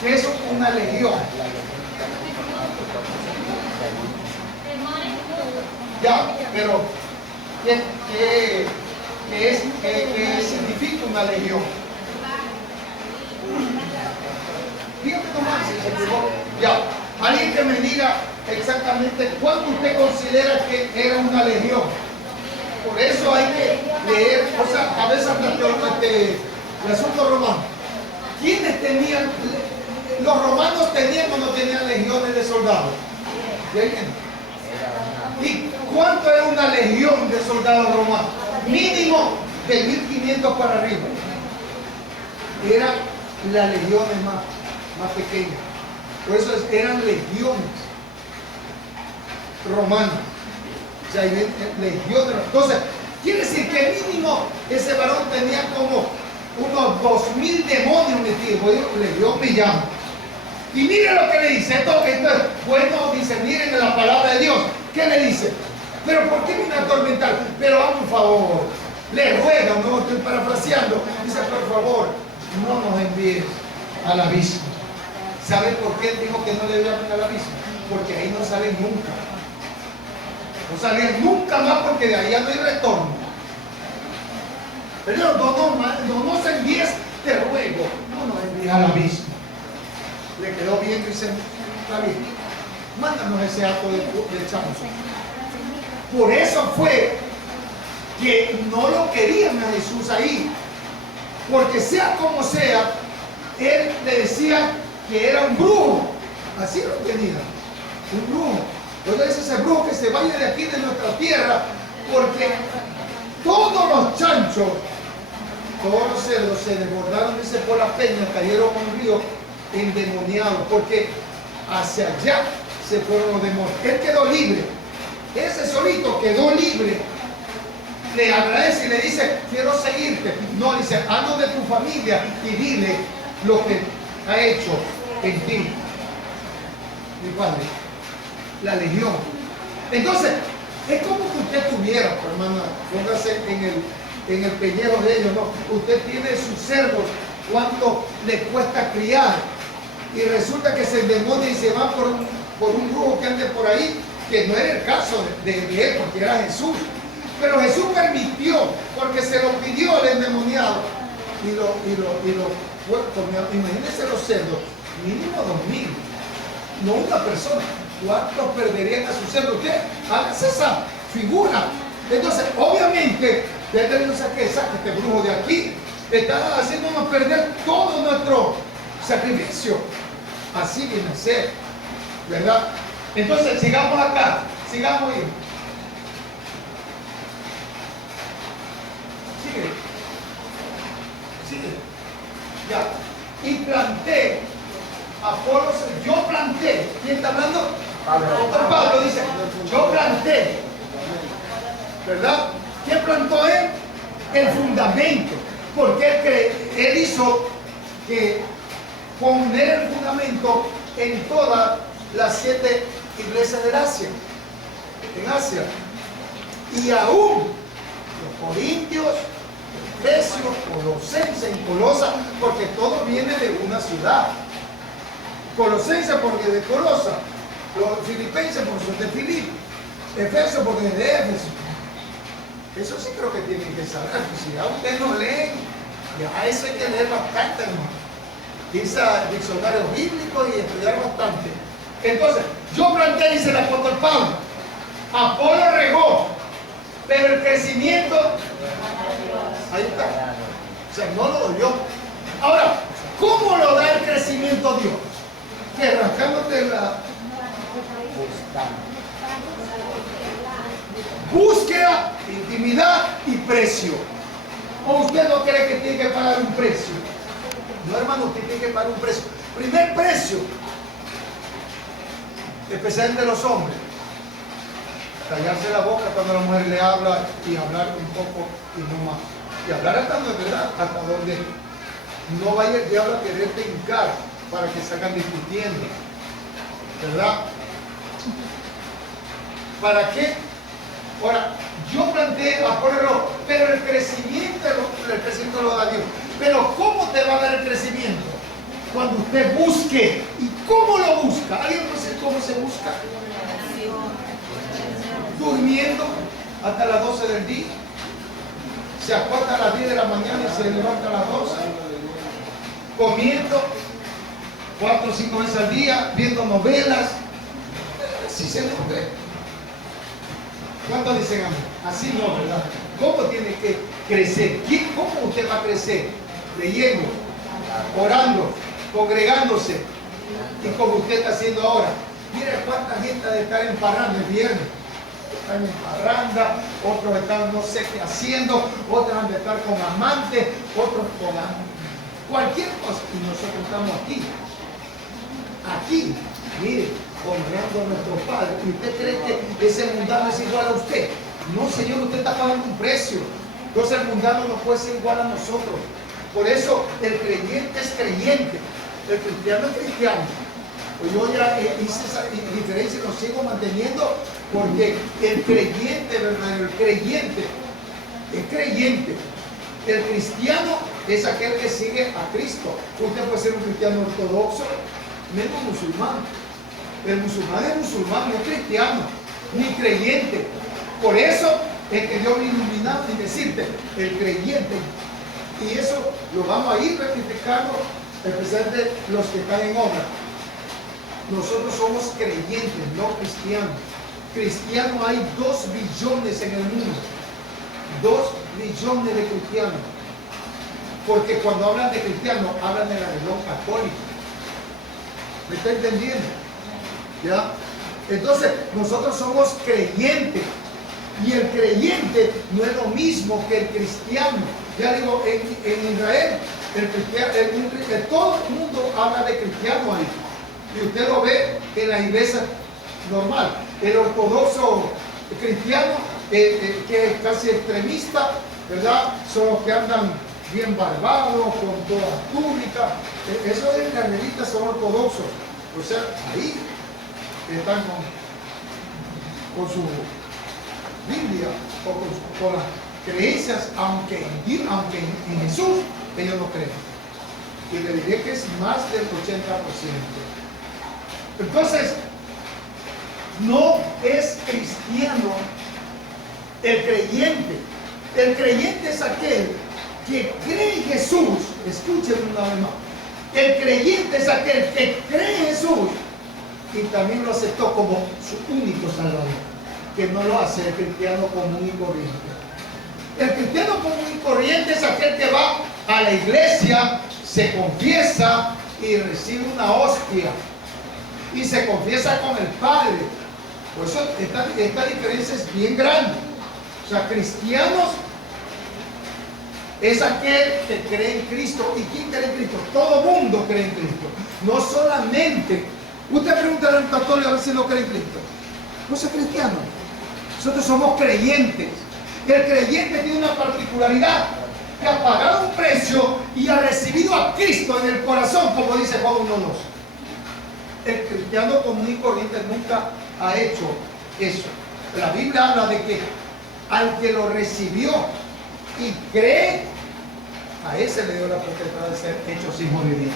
¿Qué es una legión? Ya, pero ¿qué significa una legión? Dígame nomás si se equivocó. Ya, alguien que me diga exactamente cuánto usted considera que era una legión. Por eso hay que leer, o sea, a veces el asunto romano. ¿Quiénes tenían? ¿Los romanos tenían o no tenían legiones de soldados? ¿Y cuánto era una legión de soldados romanos? Mínimo de 1500 para arriba. Eran las legiones más pequeñas. Por eso eran legiones romanas. O sea, legiones. Entonces, quiere decir que mínimo ese varón tenía como unos 2000 demonios metidos. Legión me llama. Y mire lo que le dice. Esto es bueno discernir en la palabra de Dios. ¿Qué le dice? Pero ¿por qué vine a atormentar? Pero hazme un favor. Le ruega, no estoy parafraseando. Dice, por favor, no nos envíes al abismo. ¿Sabe por qué dijo que no le enviaban al abismo? Porque ahí no salen nunca. No salen nunca más porque de allá no hay retorno. Pero no nos envíes, te ruego, no nos envíes al abismo. Le quedó bien, dice David. Mándanos ese acto de chanzo. Por eso fue que no lo querían a Jesús ahí. Porque sea como sea, él le decía que era un brujo. Así lo tenía. Un brujo. Entonces ese brujo que se vaya de aquí de nuestra tierra, porque todos los chanchos, todos los cerdos se desbordaron, dice, por la peña, cayeron a un río endemoniados, porque hacia allá se fueron los demonios. Él quedó libre. Ese solito quedó libre. Le agradece y le dice, quiero seguirte. No, dice, anda de tu familia y dile lo que ha hecho en ti. Mi padre, la legión. Entonces, es como que usted tuviera, hermana, póngase en el pellejo de ellos, ¿no? Usted tiene sus cerdos, cuánto le cuesta criar, y resulta que se endemonia y se va por un brujo que ande por ahí, que no era el caso de él, porque era Jesús. Pero Jesús permitió, porque se lo pidió el endemoniado, y lo fue. Imagínense los cerdos, mínimo 2000, no una persona. ¿Cuántos perderían a sus cerdos? Usted hágase esa figura. Entonces, obviamente, desde no sé qué, saque este brujo de aquí, está haciéndonos perder todo nuestro sacrificio. Así viene a ser, ¿verdad? Entonces, sigamos acá, sigamos ahí. Sigue. Ya. Y planté, Apolos, yo planté. ¿Quién está hablando? Pablo dice, yo planté. ¿Verdad? ¿Quién plantó él? El fundamento. Porque él hizo que poner el fundamento en todas las 7 iglesias de Asia. En Asia. Y aún los corintios, Efesios, Colosenses y Colosa, porque todo viene de una ciudad. Colosenses porque de Colosa, los filipenses porque son de Filip, Efesios porque es de Éfeso. Eso sí creo que tienen que saber. Si ya ustedes no leen, ya eso hay que leer bastante, hermano. Irse a diccionarios bíblicos y estudiar bastante. Entonces, yo planteé, dice el apóstol Pablo, Apolo regó, pero el crecimiento, ahí está. O sea, no lo dio. Ahora, ¿cómo lo da el crecimiento Dios? Que arrancándote la búsqueda, intimidad y precio. ¿O usted no cree que tiene que pagar un precio? No, hermano, usted tiene que pagar un precio. Primer precio, especialmente los hombres, callarse la boca cuando la mujer le habla y hablar un poco y no más. Y hablar hasta donde, ¿verdad? Hasta donde no vaya el diablo a quererte hincar para que salgan discutiendo, ¿verdad? ¿Para qué? Ahora, yo planteé a ponerlo, pero el crecimiento lo da Dios. Pero ¿cómo te va a dar el crecimiento? Cuando usted busque. ¿Y cómo lo busca? ¿Alguien no sé cómo se busca? Durmiendo hasta las 12 del día. Se acuesta a las 10 de la mañana y se levanta a las 12. Comiendo 4 o 5 veces al día, viendo novelas. Así se nos ve. ¿Cuántos dicen amén? Así no, ¿verdad? ¿Cómo tiene que crecer? ¿Cómo usted va a crecer? Leyendo, orando, congregándose. Y como usted está haciendo ahora. Mire cuánta gente ha de estar en parranda el viernes. Están en parranda, otros están no sé qué haciendo, otros han de estar con amantes, otros con cualquier cosa. Y nosotros estamos aquí. Aquí, mire, honrando a nuestro Padre. ¿Y usted cree que ese mundano es igual a usted? No, Señor, usted está pagando un precio. Entonces el mundano no puede ser igual a nosotros. Por eso el creyente es creyente, el cristiano es cristiano. Pues yo ya hice esa diferencia y lo sigo manteniendo, porque el creyente verdadero, el creyente es creyente. El cristiano es aquel que sigue a Cristo. Usted puede ser un cristiano ortodoxo, menos musulmán. El musulmán es musulmán, no es cristiano, ni creyente. Por eso es que Dios me iluminó y decirte, el creyente. Y eso lo vamos a ir rectificando, especialmente los que están en obra. Nosotros somos creyentes, no cristianos. Cristianos hay 2 billones en el mundo. 2 billones de cristianos. Porque cuando hablan de cristianos, hablan de la religión católica. ¿Me está entendiendo? ¿Ya? Entonces, nosotros somos creyentes. Y el creyente no es lo mismo que el cristiano. Ya digo, en Israel, el cristiano, todo el mundo habla de cristiano ahí. Y usted lo ve en la iglesia normal. El ortodoxo cristiano, que es casi extremista, ¿verdad? Son los que andan bien barbados, con toda túnica. Esos israelitas son ortodoxos. O sea, ahí están con su Biblia o con las creencias, aunque en Jesús ellos no creen. Y le diré que es más del 80%. Entonces, no es cristiano el creyente. El creyente es aquel que cree en Jesús. Escúchenme una vez más. El creyente es aquel que cree en Jesús y también lo aceptó como su único Salvador. que no lo hace el cristiano común y corriente. El cristiano común y corriente es aquel que va a la iglesia, se confiesa y recibe una hostia y se confiesa con el Padre. Por eso esta diferencia es bien grande. O sea, cristianos es aquel que cree en Cristo. ¿Y quién cree en Cristo? Todo mundo cree en Cristo. No solamente. Usted pregunta a un católico a ver si no cree en Cristo. No es cristiano. Nosotros somos creyentes. Y el creyente tiene una particularidad, que ha pagado un precio y ha recibido a Cristo en el corazón, como dice Juan 1:2. El cristiano común y corriente nunca ha hecho eso. La Biblia habla de que al que lo recibió y cree, a ese le dio la potestad de ser hechos hijos de Dios.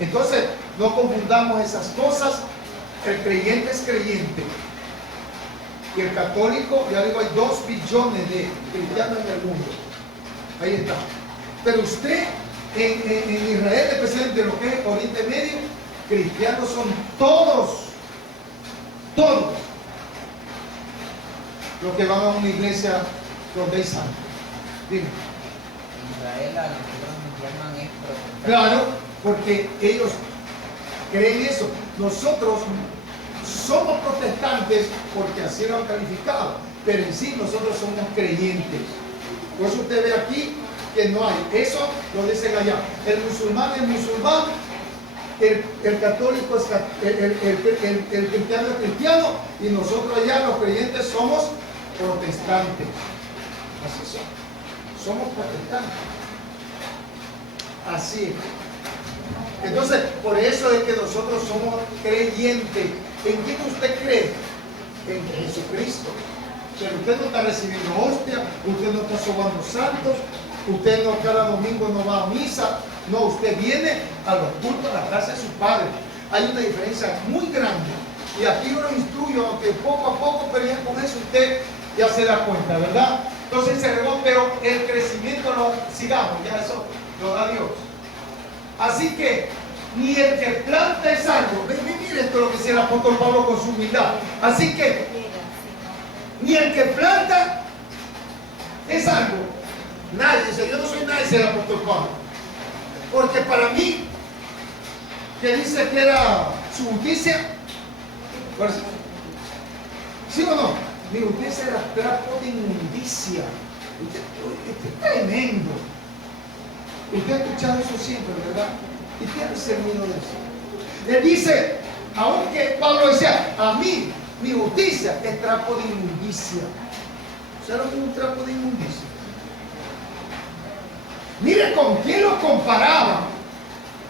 Entonces, no confundamos esas cosas. El creyente es creyente. Y el católico, ya digo, hay 2 billones de cristianos en el mundo. Ahí está. Pero usted, en Israel, especialmente en lo que es Oriente Medio, cristianos son todos los que van a una iglesia donde hay santos. Dime. Israel, a nosotros nos llaman esto. Claro, porque ellos creen eso. Nosotros somos protestantes porque así lo han calificado, pero en sí nosotros somos creyentes. Por eso usted ve aquí que no hay. Eso lo dicen allá. El musulmán es musulmán, el católico es el cristiano es cristiano, y nosotros allá los creyentes somos protestantes. Así somos protestantes. Así es. Entonces, por eso es que nosotros somos creyentes. ¿En quién usted cree? En Jesucristo. Pero usted no está recibiendo hostia, usted no está sobando santos, usted no cada domingo no va a misa. No, usted viene a los cultos a la casa de su padre. Hay una diferencia muy grande. Y aquí yo lo instruyo, aunque poco a poco, pero ya con eso usted ya se da cuenta, ¿verdad? Entonces se regó, pero el crecimiento lo sigamos, ya eso lo da Dios. Así que ni el que planta es algo. Mire esto lo que decía el apóstol Pablo con su humildad. Así que ni el que planta es algo. Nadie dice, yo no soy nadie, dice el apóstol Pablo. Porque para mí, que dice que era su justicia, ¿sí o no? Mi justicia era trapo de inmundicia. Usted es tremendo. Usted ha escuchado eso siempre, ¿verdad? ¿Y qué ha discernido de eso? Él dice, aunque Pablo decía, a mí, mi justicia es trapo de inmundicia. ¿Sabe lo que es un trapo de inmundicia? Mire con quién lo comparaba.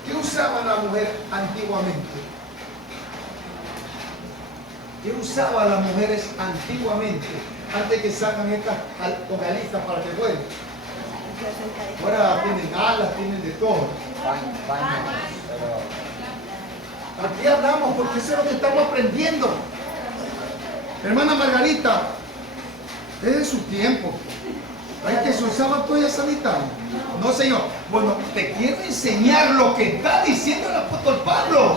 ¿Qué usaba la mujer antiguamente? ¿Qué usaban las mujeres antiguamente? Antes que salgan estas localistas para que vuelen. Ahora tienen alas, tienen de todo. Aquí hablamos porque eso es lo que estamos aprendiendo. Hermana Margarita, es de su tiempo. ¿Hay que se usaban toallas sanitarias? No, señor. Bueno, te quiero enseñar lo que está diciendo el apóstol Pablo.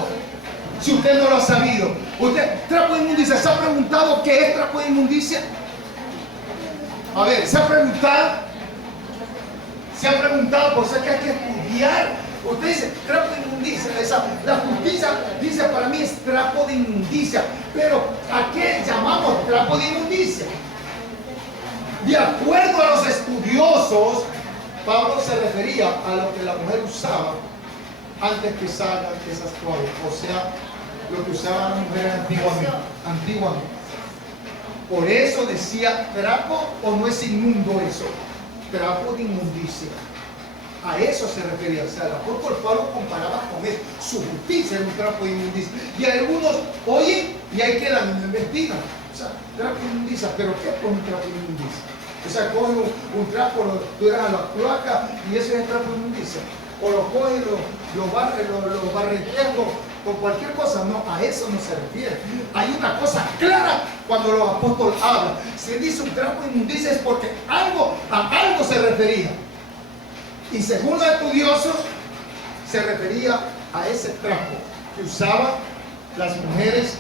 Si usted no lo ha sabido. Usted, trapo de inmundicia, ¿se ha preguntado qué es trapo de inmundicia? A ver, ¿se ha preguntado? ¿Se ha preguntado? Por eso es que hay que estudiar. Usted dice, trapo de inmundicia. La justicia dice para mí es trapo de inmundicia. Pero ¿a qué llamamos trapo de inmundicia? De acuerdo a los estudiosos, Pablo se refería a lo que la mujer usaba antes que salgan esas toallas. O sea, lo que usaban las mujeres antiguamente. Por eso decía trapo, o no es inmundo eso. Trapo de inmundicia. A eso se refería. O sea, el apóstol Pablo comparaba con él. Su justicia era un trapo de inmundicia. Y algunos oyen y ahí quedan y no investigan. O sea, trapo de inmundicia. ¿Pero qué es un trapo de inmundicia? O sea, cogen un trapo, lo tiran a la cloaca y ese es el trapo de inmundicia. O lo cogen, lo barretean con cualquier cosa. No, a eso no se refiere. Hay una cosa clara cuando los apóstoles hablan. Si él dice un trapo de inmundicia es porque a algo se refería. Y según los estudiosos, se refería a ese trapo que usaban las mujeres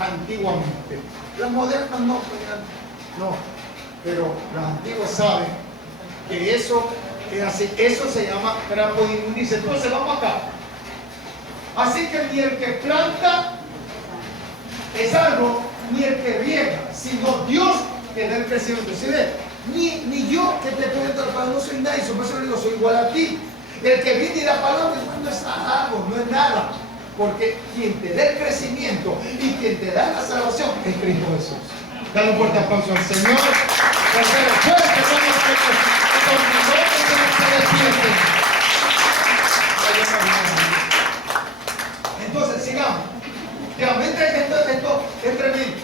antiguamente. Las modernas no, no, pero las antiguas saben que eso es así. Eso se llama trapo de inmundicia. Entonces vamos acá. Así que ni el que planta es algo, ni el que riega, sino Dios que da el crecimiento. ¿Sí ves? Ni yo que te estoy dando la palabra, no soy nadie, por eso le digo, soy igual a ti. El que viene y da palabra no es algo, no es nada. Porque quien te da el crecimiento y quien te da la salvación es Cristo Jesús. Dale un fuerte aplauso al Señor. Entonces, sigamos. Realmente esto es tremendo.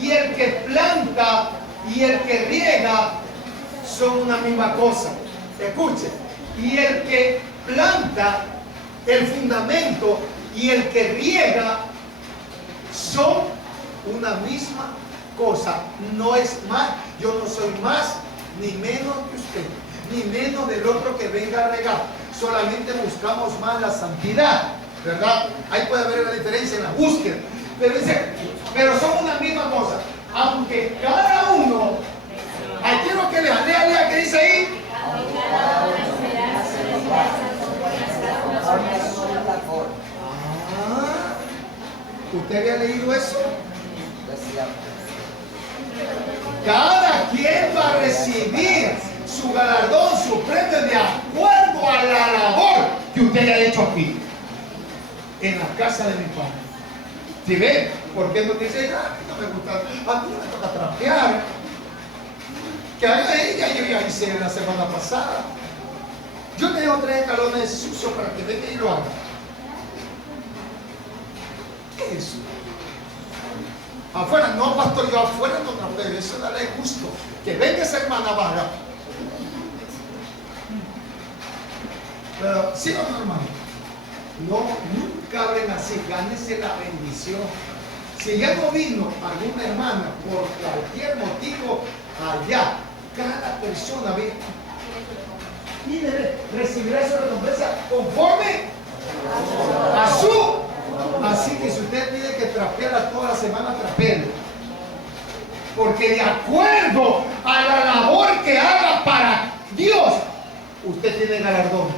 Y el que planta y el que riega son una misma cosa. Escuchen. Y el que planta el fundamento y el que riega son una misma cosa. No es más, yo no soy más ni menos que usted, ni menos del otro que venga a regar. Solamente buscamos más la santidad, ¿verdad? Ahí puede haber una diferencia en la búsqueda. Pero dice, pero son una misma cosa. Aunque cada uno, ahí quiero que lea que dice ahí. ¿Usted había leído eso? Cada quien va a recibir su galardón, su premio de acuerdo a la labor que usted haya hecho aquí, en la casa de mi padre. ¿Sí ve? Porque no dice, a mí no me gusta, a mí no me toca trapear. Que haga ella, yo ya hice la semana pasada. Yo le dejo 3 escalones sucios para que venga y lo haga. ¿Qué es eso? Afuera, no, pastor, yo afuera no trapeo, eso es la ley justo. Que venga esa hermana vaga. Pero, sí o no, hermano. No, nunca hablen así, gánese la bendición. Si ya no vino alguna hermana por cualquier motivo allá, cada persona ve y recibirá su recompensa conforme a su. Así que si usted tiene que trapearla toda la semana, trapéelo. Porque de acuerdo a la labor que haga para Dios, usted tiene galardón.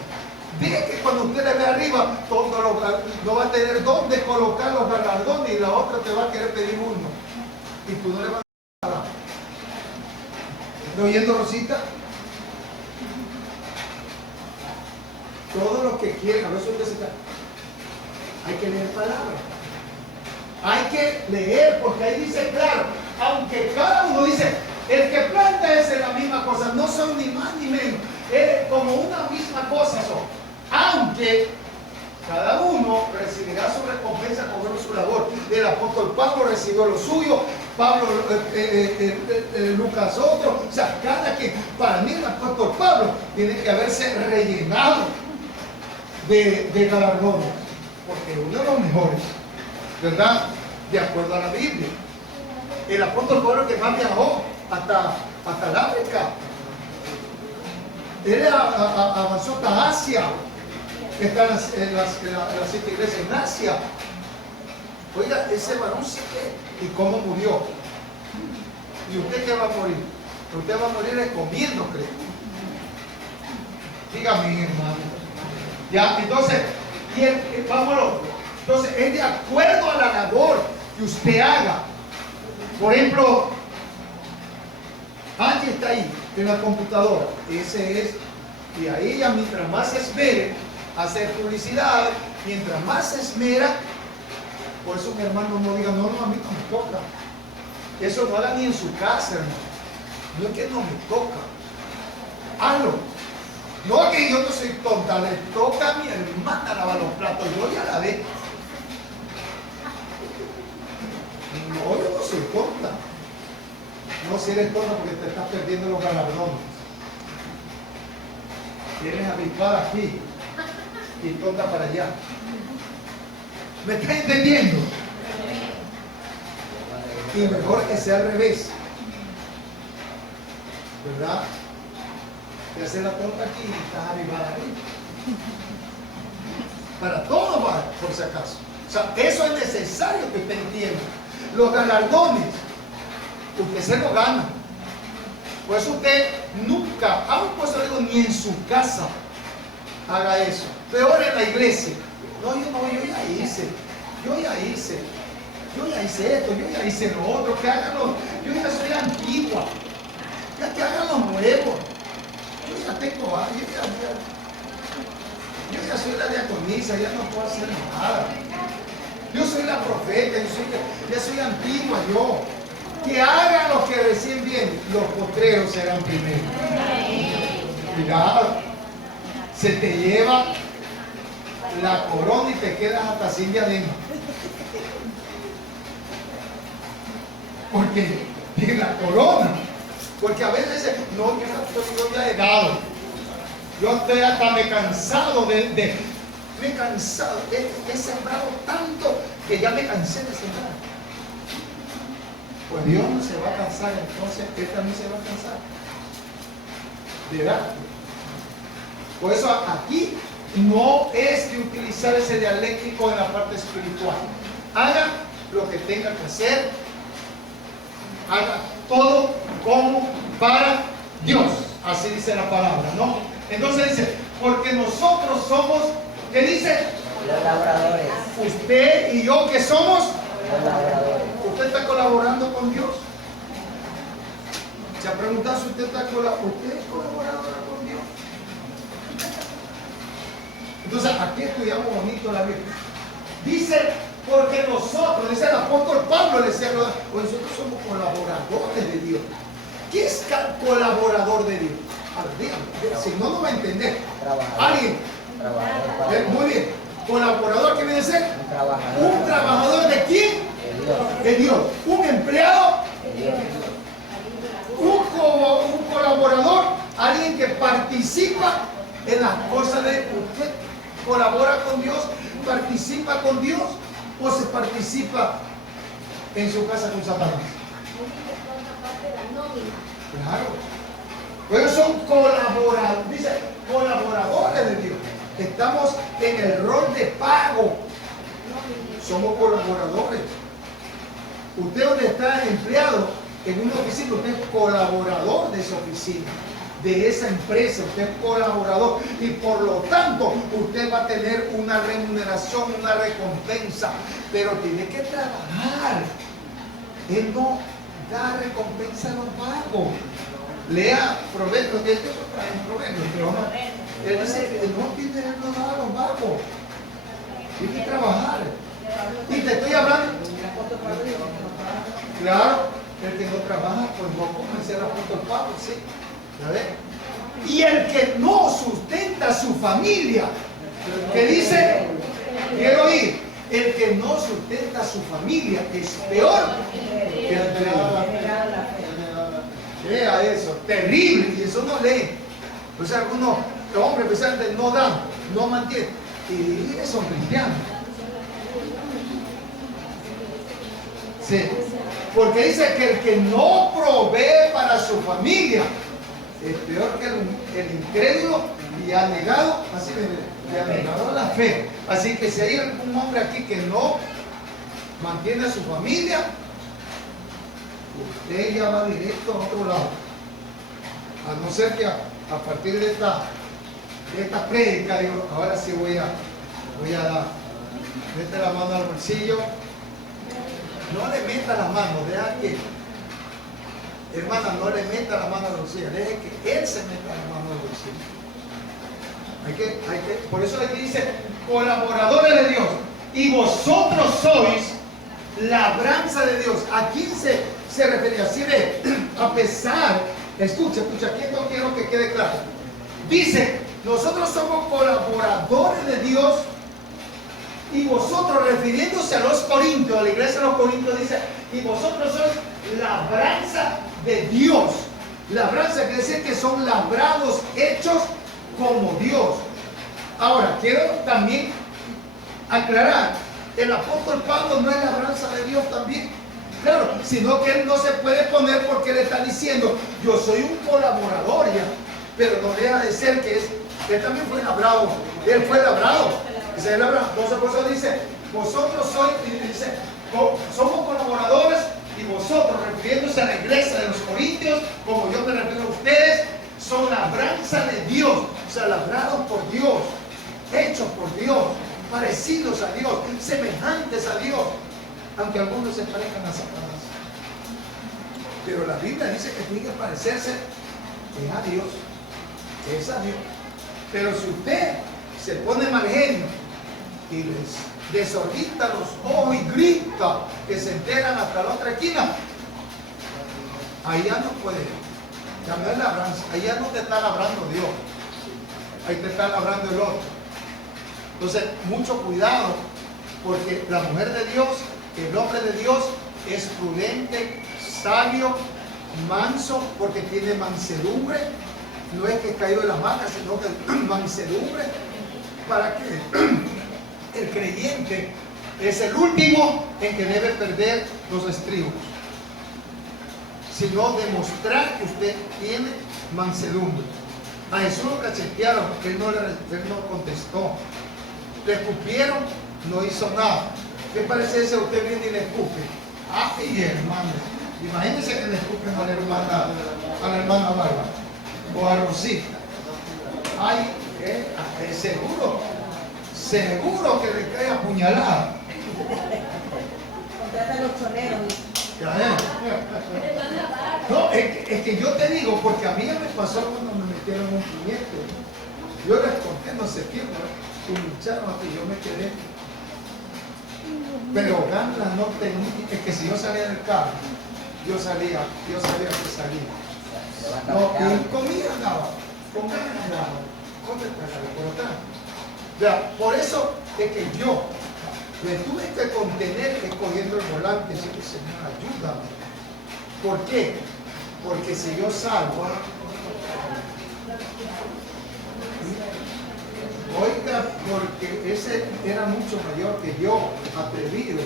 Diga que cuando usted le ve arriba, no va a tener dónde colocar los galardones y la otra te va a querer pedir uno. Y tú no le vas a dar. ¿No oyendo, Rosita? Todo lo que quieren, a veces usted se está. Hay que leer palabra. Hay que leer, porque ahí dice claro, aunque cada uno dice, el que planta es la misma cosa, no son ni más ni menos, es como una misma cosa son. Aunque cada uno recibirá su recompensa conforme su labor. El apóstol Pablo recibió lo suyo, Pablo, Lucas otro. O sea, cada quien, para mí el apóstol Pablo tiene que haberse rellenado de galardones, porque uno de los mejores, ¿verdad? De acuerdo a la Biblia. El apóstol Pablo que más viajó hasta el África. Él avanzó hasta Asia. Están las 7 iglesias en Asia. Oiga, ese varón sí que. ¿Y cómo murió? ¿Y usted qué va a morir? Usted va a morir comiendo, creo. Dígame, hermano. Ya, entonces, vámonos. Entonces, es de acuerdo a la labor que usted haga. Por ejemplo, Angie está ahí en la computadora. Ese es. Y a ella, mientras más se esmere hacer publicidad, mientras más se esmera, por eso mi hermano no diga, no, a mí no me toca. Eso no haga ni en su casa, hermano. No es que no me toca. Hazlo. No que yo no soy tonta, le toca a mi hermana lavar los platos, yo ya la ve. No, yo no soy tonta. No, si eres tonta porque te estás perdiendo los galardones. Tienes avispada aquí y tonta para allá. ¿Me estás entendiendo? Y mejor que sea al revés, ¿verdad? De hacer la tonta aquí y estás avivada ahí. Para todo va, por si acaso. O sea, eso es necesario que usted entienda. los galardones, usted se lo gana. Por eso usted nunca, aún por eso digo, ni en su casa haga eso. Peor en la iglesia. No, yo ya hice esto, yo ya hice lo otro, que hagan los, yo ya soy antigua, ya que hagan los nuevos. Yo ya tengo, yo ya soy la diaconisa, ya no puedo hacer nada. Yo soy la profeta, ya soy antigua yo. Que hagan los que recién vienen, los postreros serán primero. Cuidado, se te lleva la corona y te quedas hasta sin diadema. Porque tiene la corona. Porque a veces dice, no, yo ya he dado. Yo estoy hasta me he cansado he sembrado tanto que ya me cansé de sembrar. Pues Dios no se va a cansar, entonces Él también se va a cansar. ¿Verdad? Por eso aquí no es de utilizar ese dialéctico en la parte espiritual. Haga lo que tenga que hacer. Haga todo como para Dios. Así dice la palabra, ¿no? Entonces dice, porque nosotros somos, ¿qué dice? Los labradores. Usted y yo, ¿qué somos? Los labradores. ¿Usted está colaborando con Dios? Se ha preguntado si usted está colaboradora con Dios. Entonces, aquí estudiamos bonito la Biblia. Dice, porque nosotros, dice el apóstol Pablo, le decía, nosotros somos colaboradores de Dios. ¿Qué es colaborador de Dios? A ver, dígame, si no, no va a entender. ¿Alguien? Muy bien. ¿Colaborador qué viene a ser? ¿Un trabajador de quién? De Dios. ¿Un empleado? De Dios. Un colaborador, alguien que participa en las cosas de usted. ¿Colabora con Dios? ¿Participa con Dios? ¿O se participa en su casa con Satanás? Claro. Ellos son colaboradores, dice, colaboradores de Dios. Estamos en el rol de pago. Somos colaboradores. Usted donde está empleado en una oficina, usted es colaborador de esa oficina, de esa empresa, usted es colaborador y por lo tanto usted va a tener una remuneración, una recompensa, pero tiene que trabajar. Él no da recompensa a los vagos. Lea Proverbios, que esto está en Proverbios, pero no. Él dice que no tiene que dar a los vagos. Tiene que trabajar. Y te estoy hablando. Claro, el que no trabaja, pues no come, dice el apóstol Pablo, sí. ¿Sabes? Y el que no sustenta a su familia, que dice, quiero oír, el que no sustenta a su familia es peor que el que vea eso, terrible, y eso no lee. O sea, algunos hombres especialmente no dan, no mantienen, y son cristianos. Sí, porque dice que el que no provee para su familia es peor que el incrédulo y ha negado, así le ha negado la fe. Así que si hay algún hombre aquí que no mantiene a su familia, usted ya va directo a otro lado. A no ser que a partir de esta prédica, digo, ahora sí voy a dar. Mete la mano al bolsillo. No le meta las manos, deja que, hermana, no le meta la mano al bolsillo, deje que él se meta la mano al bolsillo. Por eso aquí dice, colaboradores de Dios, y vosotros sois labranza de Dios. ¿A quién se refería? Así de, a pesar, escucha, aquí no quiero que quede claro. Dice, nosotros somos colaboradores de Dios. Y vosotros, refiriéndose a los corintios, a la iglesia de los corintios, dice, y vosotros sois labranza de Dios. Labranza quiere decir que son labrados, hechos como Dios. Ahora, quiero también aclarar, el apóstol Pablo no es labranza de Dios también. Claro, sino que él no se puede poner porque él está diciendo, yo soy un colaborador ya, pero no deja de ser que él también fue labrado, él fue labrado. Entonces por eso dice, vosotros sois, dice, somos colaboradores Dios, o sea, labrados por Dios, hechos por Dios, parecidos a Dios, semejantes a Dios, aunque algunos se parezcan a Satanás. Pero la Biblia dice que tiene que parecerse a Dios, es a Dios. Pero si usted se pone mal genio y les desorbita los ojos y grita que se enteran hasta la otra esquina, ahí ya no puede, ya no es labranza, ahí ya no te está labrando Dios, ahí te está labrando el otro. Entonces, mucho cuidado, porque la mujer de Dios, el hombre de Dios es prudente, sabio, manso, porque tiene mansedumbre. No es que caído de la maca, sino que mansedumbre, para que el creyente es el último en que debe perder los estribos, sino demostrar que usted tiene mansedumbre. A Jesús lo cachetearon, él no contestó. Le escupieron, no hizo nada. ¿Qué parece ese? Usted viene y le escupe. Ay, hermano, imagínense que le escupen a la hermana Bárbara o a Rosita. Ay, seguro que le cae apuñalada. Contrata a los choneros. No, es que yo te digo, porque a mí ya me pasó cuando me metieron un puñete. Yo les conté no sé qué, y lucharon hasta que yo me quedé. Pero ganas no tenía. Es que si yo salía del carro, yo sabía que salía. No, y comida andaba, con ganas andaba. ¿Dónde está la por atrás? Ya, por eso es que yo me tuve que contener escogiendo el volante y decirle, Señor, ayúdame. ¿Por qué? Porque si yo salgo, oiga, porque ese era mucho mayor que yo, atrevido.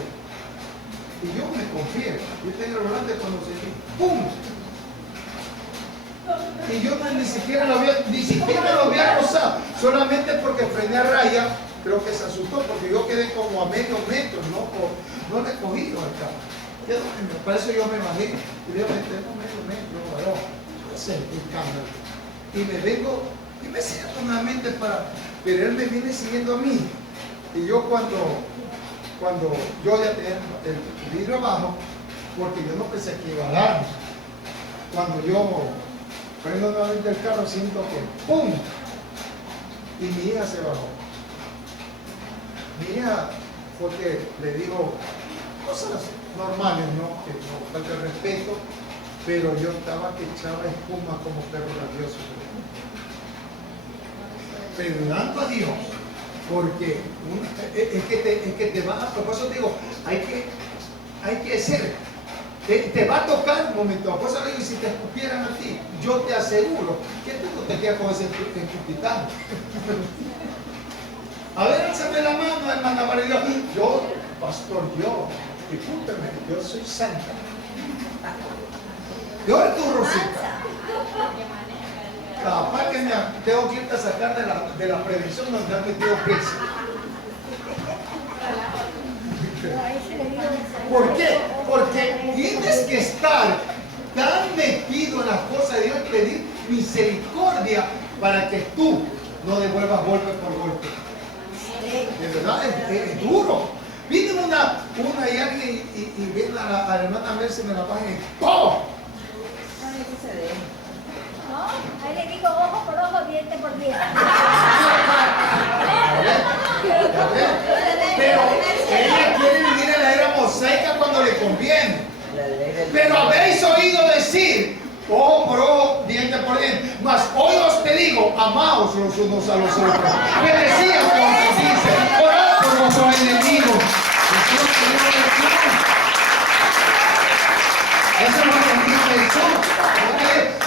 Y yo me confié. Yo tenía el volante cuando se dijo, ¡pum! Y yo ni siquiera lo había rozado, solamente porque frené a raya, creo que se asustó, porque yo quedé como a medio metro, no le cogí al carro. Para eso yo me bajé y le dije, tengo medio metro, varón, ese es el cambio. Y me vengo y me siento nuevamente pero él me viene siguiendo a mí. Y yo cuando yo ya tenía el vidrio abajo, porque yo no pensé que iba a darme. Cuando yo prendo nuevamente el carro, siento que ¡pum! Y mi hija se bajó. Mi hija fue que le dijo cosas normales, ¿no? Que no falta el respeto, pero yo estaba que echaba espuma como perro rabioso. Perdonando a Dios, porque es que te va a propósito, digo, hay que ser. Te va a tocar un momento. Por eso le digo, si te escupieran a ti, yo te aseguro que tú no te quedas con ese escupitán. A ver, alzame la mano, hermana María. Yo, pastor, discúlpeme, yo soy santa. Yo eres tu Rosita. Capaz que me tengo que irte a sacar de la prevención donde han metido preso. ¿Por qué? Porque tienes que estar tan metido en las cosas de Dios y pedir misericordia para que tú no devuelvas golpe por golpe. De verdad, es duro. Viene una y alguien y viene a la hermana Mercy, me la baja y ¡pum! No, ahí le digo ojo por ojo, diente por diente. Pero ella quiere vivir en la era mosaica cuando le conviene. Pero habéis oído decir ojo por ojo, diente por diente. Mas hoy os te digo, amaos los unos a los otros. Bendecías como se dice, orad por vuestros enemigos. Eso es lo que dijo Jesús.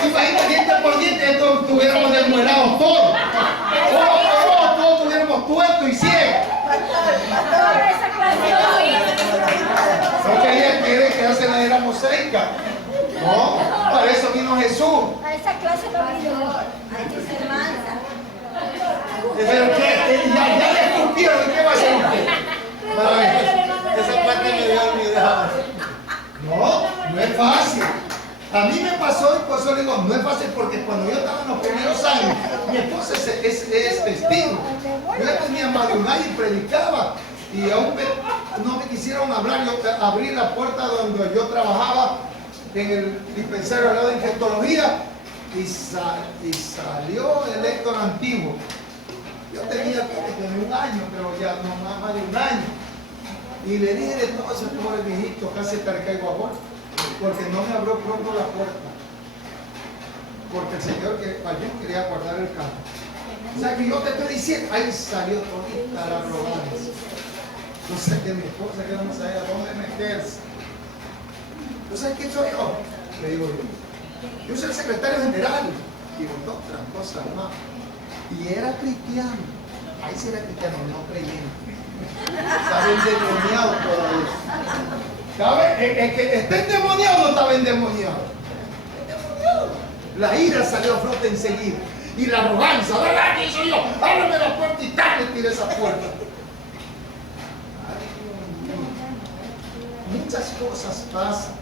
Imagínate, diente por diente, esto tuviéramos desmuelados todos. Ojo por ojo, todos tuviéramos tuerto y ciego. No quiere quedarse en la era mosaica. No, para eso vino Jesús. A esa clase no vino. Hay que ser mansa. Pero que ya le escupieron, ¿qué va a hacer usted? Para ver, esa parte me dio olvidada. No es fácil. A mí me pasó y por eso le digo, no es fácil porque cuando yo estaba en los primeros años, mi esposa es testigo. Yo ya tenía más de un año y predicaba y aún no me quisieron hablar. Yo abrí la puerta donde yo trabajaba en el dispensario al lado de infectología y salió el Héctor antiguo. Yo tenía como un año, pero ya no más de un año. Y le dije de todo ese pobre viejito, casi te caigo a gol, porque no me abrió pronto la puerta. Porque el Señor ayer quería guardar el carro. O sea que yo te estoy diciendo, ahí salió todita la arrogancia. Yo sé que mi esposa que no sabía dónde meterse. ¿Tú sabes quién soy yo? Le digo yo soy el secretario general. Digo, otras cosas más. Y era cristiano. Ahí sí era cristiano, no creyente. Estaba endemoniado todavía. ¿Sabe? El que está endemoniado no estaba endemoniado. La ira salió a flote enseguida. Y la arrogancia, ¿verdad que soy yo? Ábreme la puerta y tal, le tiré esa puerta. Muchas cosas pasan.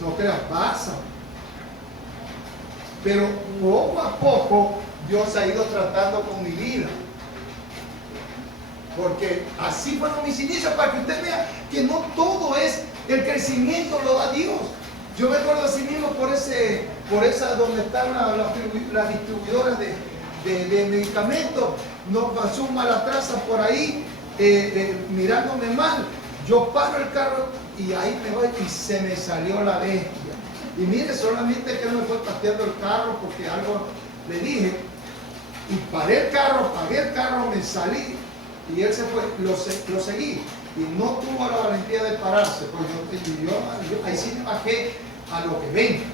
No creas, pasan. Pero poco a poco Dios ha ido tratando con mi vida. Porque así fueron mis inicios, para que usted vea que no todo es el crecimiento, lo da Dios. Yo me acuerdo así mismo por esa donde están las distribuidoras de medicamentos. Nos pasó un malatraza por ahí, mirándome mal. Yo paro el carro y ahí me voy y se me salió la bestia. Y mire, solamente que él me fue pateando el carro porque algo le dije. Y paré el carro, pagué el carro, me salí. Y él se fue, lo seguí. Y no tuvo la valentía de pararse. Pues yo ahí sí me bajé a lo que venga.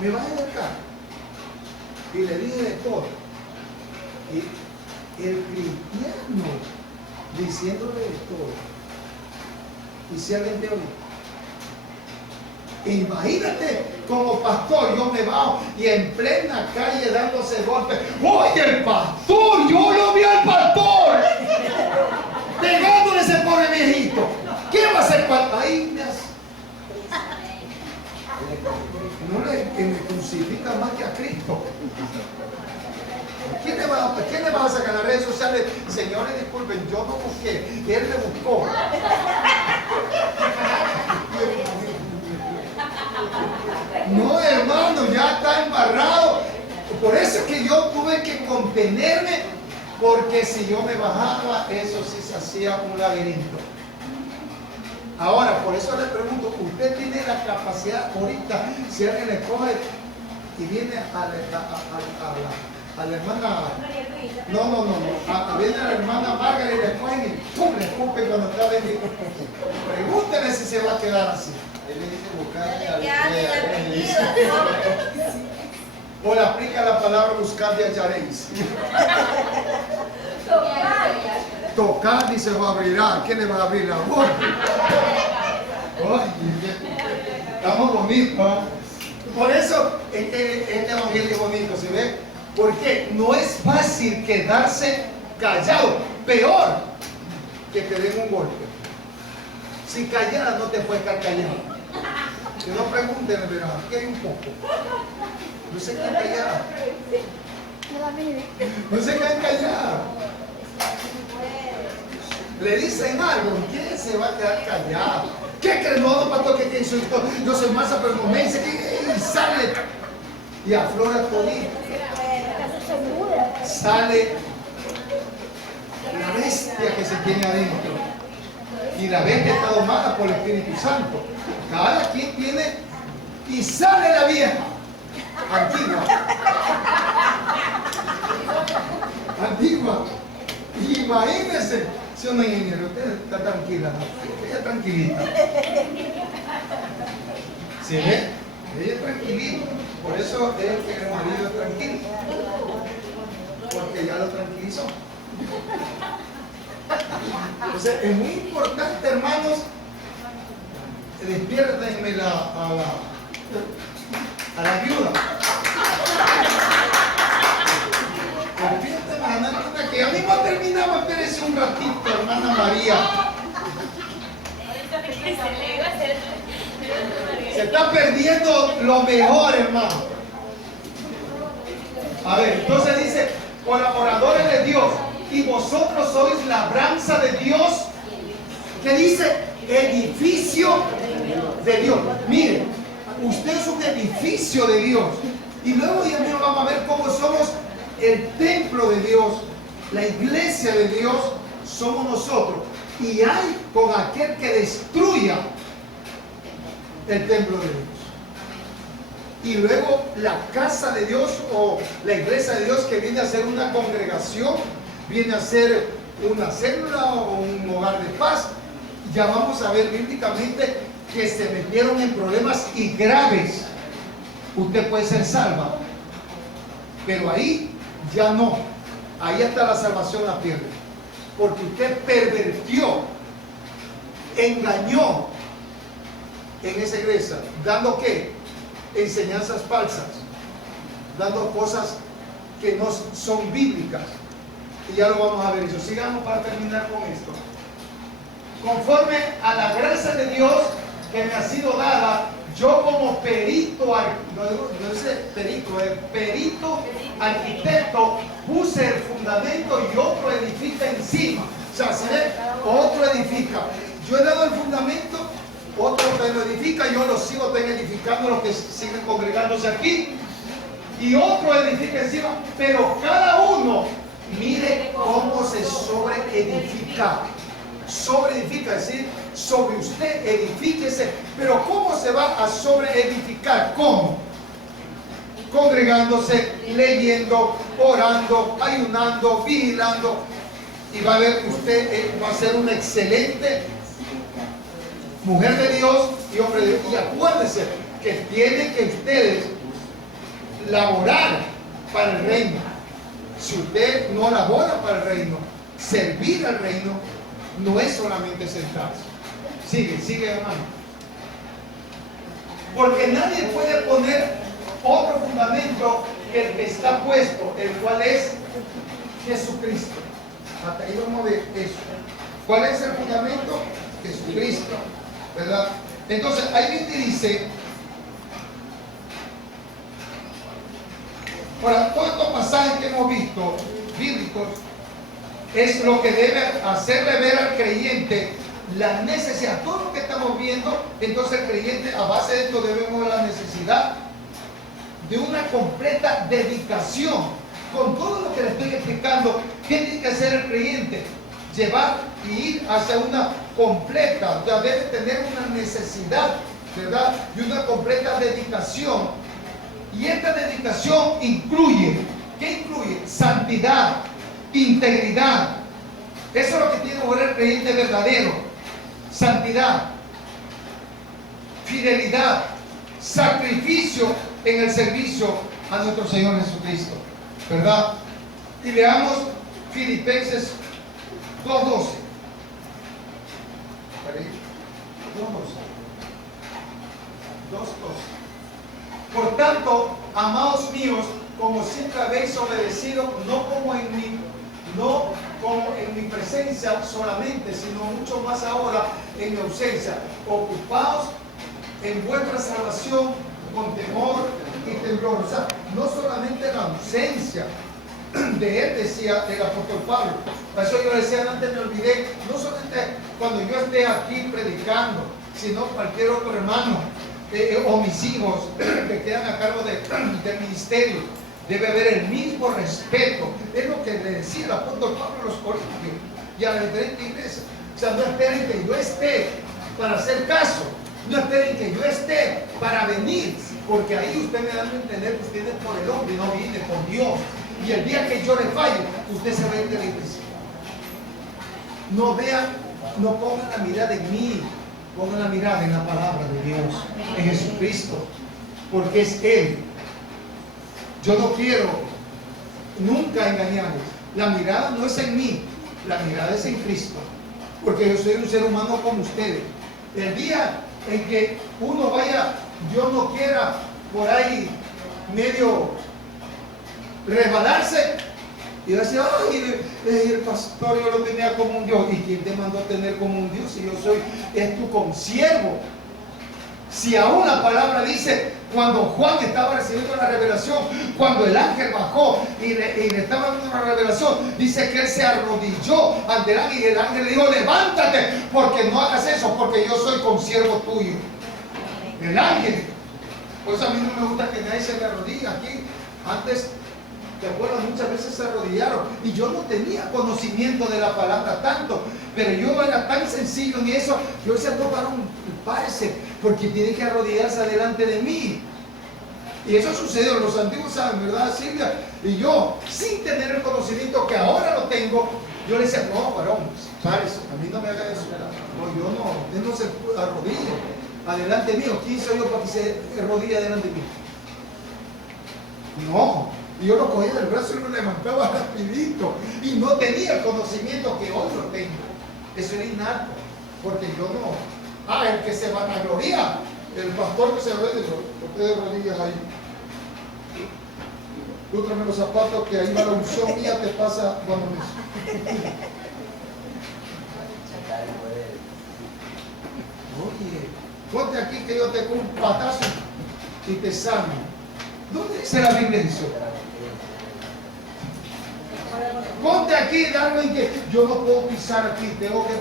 Me bajé del carro. Y le dije de todo. Y el cristiano diciéndole de todo. Y si alguien te oye. Imagínate, como pastor, yo me bajo y en plena calle dándose golpes. ¡Oye, el pastor! ¡Yo lo vi al pastor! Pegándole ese pobre viejito. ¿Qué va a hacer cuando ahí me hace? No me crucifica más que a Cristo. ¿Quién le va a sacar en las redes sociales? Señores, disculpen, yo no busqué, él me buscó. No, hermano, ya está embarrado. Por eso es que yo tuve que contenerme, porque si yo me bajaba, eso sí se hacía un laberinto. Ahora, por eso le pregunto, ¿usted tiene la capacidad ahorita, si alguien le coge y viene a la hermana, viene a la hermana Margaret y le cogen y ¡pum! Le escupen cuando está vendiendo? Pregúntele si se va a quedar así. Él le dice buscar O le aplica la palabra buscar y hallaréis. Tocar y se va a abrir. ¿Quién le va a abrir la boca? Estamos bonitos, ¿eh? Por eso este evangelio es bonito, ¿se ve? Porque no es fácil quedarse callado. Peor que te den un golpe. Si callaras no te puedes quedar callado. Si no pregunten, pero aquí hay un poco. No se quedan callados. No se quedan callados. Le dicen algo, ¿quién se va a quedar callado? ¿Qué crees? No, pastor, que insultó. Yo soy masa, pero no me dice que sale y aflora todito. Sale la bestia que se tiene adentro. Y la bestia está domada por el Espíritu Santo. Cada quien tiene y sale la vieja antigua. Imagínense, si una ingeniero, usted está tranquila, ¿no? Ella tranquilita. ¿Se ve? Ella es tranquilita. Por eso es que el marido es tranquilo. Porque ya lo tranquilizó. Entonces, es muy importante, hermanos, despiértenme a la viuda. Despiértenme a la hermana que ya mismo terminamos, espérense un ratito, hermana María. Se está perdiendo lo mejor, hermano. A ver, entonces dice, colaboradores de Dios, y vosotros sois labranza de Dios. ¿Qué dice? Edificio de Dios. Mire, usted es un edificio de Dios. Y luego ya mismo vamos a ver cómo somos el templo de Dios, la iglesia de Dios, somos nosotros. Y hay con aquel que destruya el templo de Dios. Y luego la casa de Dios o la iglesia de Dios, que viene a ser una congregación, viene a ser una célula o un hogar de paz. Ya vamos a ver bíblicamente que se metieron en problemas y graves. Usted puede ser salva, pero ahí ya no. Ahí hasta la salvación la pierde, porque usted pervertió, engañó en esa iglesia, dando ¿qué? Enseñanzas falsas, dando cosas que no son bíblicas. Y ya lo vamos a ver eso. Sigamos para terminar con esto. Conforme a la gracia de Dios que me ha sido dada, yo como perito arquitecto, puse el fundamento y otro edifica encima. O sea, ¿se ve? Otro edifica. Yo he dado el fundamento, otro lo edifica, yo lo sigo edificando, los que siguen congregándose aquí, y otro edifica encima, pero cada uno mire cómo se sobreedifica. Sobreedifica, es decir, sobre usted edifíquese, pero ¿cómo se va a sobreedificar? ¿Cómo? Congregándose, leyendo, orando, ayunando, vigilando, y va a ver que usted va a ser una excelente mujer de Dios y hombre de Dios. Y acuérdense que tienen que ustedes laborar para el reino. Si usted no labora para el reino, servir al reino no es solamente sentarse. Sigue hermano. Porque nadie puede poner otro fundamento que el que está puesto, el cual es Jesucristo. Hasta ahí vamos a ver eso. ¿Cuál es el fundamento? Jesucristo, ¿verdad? Entonces ahí dice, ahora todos estos pasajes que hemos visto bíblicos es lo que debe hacerle ver al creyente la necesidad. Todo lo que estamos viendo, entonces el creyente, a base de esto, debemos ver la necesidad de una completa dedicación. Con todo lo que le estoy explicando, ¿qué tiene que hacer el creyente? Llevar y ir hacia una completa, o sea, debe tener una necesidad, ¿verdad? Y una completa dedicación. Y esta dedicación incluye, ¿qué incluye? Santidad, integridad. Eso es lo que tiene que ver el creyente verdadero. Santidad, fidelidad, sacrificio en el servicio a nuestro Señor Jesucristo, ¿verdad? Y leamos Filipenses 2:12. 2:12. Por tanto, amados míos, como siempre habéis obedecido, no como en mi presencia solamente, sino mucho más ahora en mi ausencia. Ocupaos en vuestra salvación con temor y temblor. O sea, no solamente en la ausencia de él, decía el apóstol Pablo. Por eso yo decía antes, me olvidé, no solamente cuando yo esté aquí predicando, sino cualquier otro hermano o mis hijos que quedan a cargo del ministerio. Debe haber el mismo respeto. Es lo que le decía el apóstol Pablo a los Corintios y a las diferentes iglesias. O sea, no esperen que yo esté para hacer caso. No esperen que yo esté para venir. Porque ahí usted me da a entender que usted es por el hombre y no viene por Dios. Y el día que yo le falle, usted se va a ir de la iglesia. No vean, no pongan la mirada en mí. Pongan la mirada en la palabra de Dios, en Jesucristo. Porque es Él. Yo no quiero nunca engañarles. La mirada no es en mí, la mirada es en Cristo. Porque yo soy un ser humano como ustedes. El día en que uno vaya, Dios no quiera, por ahí medio resbalarse, y decir, ay, el pastor yo lo tenía como un Dios. ¿Y quién te mandó a tener como un Dios? Si yo soy, es tu consiervo. Si aún la palabra dice, cuando Juan estaba recibiendo la revelación, cuando el ángel bajó y le estaba dando una revelación, dice que él se arrodilló ante el ángel y el ángel le dijo, levántate, porque no hagas eso, porque yo soy consiervo tuyo. El ángel. Por eso a mí no me gusta que nadie se me arrodille aquí. Antes, ¿te acuerdas? Muchas veces se arrodillaron y yo no tenía conocimiento de la palabra tanto, pero yo era tan sencillo en eso. Yo decía, no, varón, párese, porque tiene que arrodillarse delante de mí. Y eso sucedió, los antiguos saben, ¿verdad, Silvia? Y yo, sin tener el conocimiento que ahora lo tengo, yo le decía, no, varón, párese, a mí no me haga eso. No, yo no, él no se arrodilla adelante mío. ¿Quién soy yo para que se arrodille delante de mí? No. Y yo lo cogía del brazo y lo levantaba rapidito. Y no tenía el conocimiento que hoy lo tengo. Eso era innato. Porque yo no. El que se vanagloria, el pastor que se ve de rodillas ahí. Tú tráeme los zapatos que ahí va la unción mía, te pasa cuando me... Oye, ponte aquí que yo te pongo un patazo y te sano. ¿Dónde dice la Biblia eso? Ponte aquí, dame que yo no puedo pisar aquí, tengo que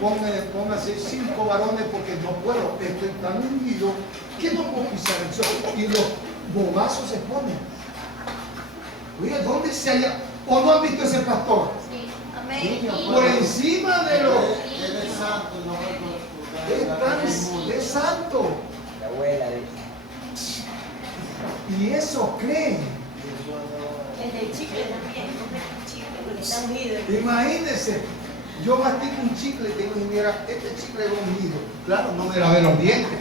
póngase 5 varones porque no puedo, estoy tan hundido que no puedo pisar el suelo. Y los bobazos se ponen. Oye, ¿dónde se halla? ¿O no han visto ese pastor? Sí, amén. Por encima de los... Él es santo, no es santo. La abuela de... Y eso creen. El del chicle también, come chicle porque está unido. Imagínense, yo mastico un chicle y tengo que mirar, este chicle es ungido. Claro, no me lavé los dientes.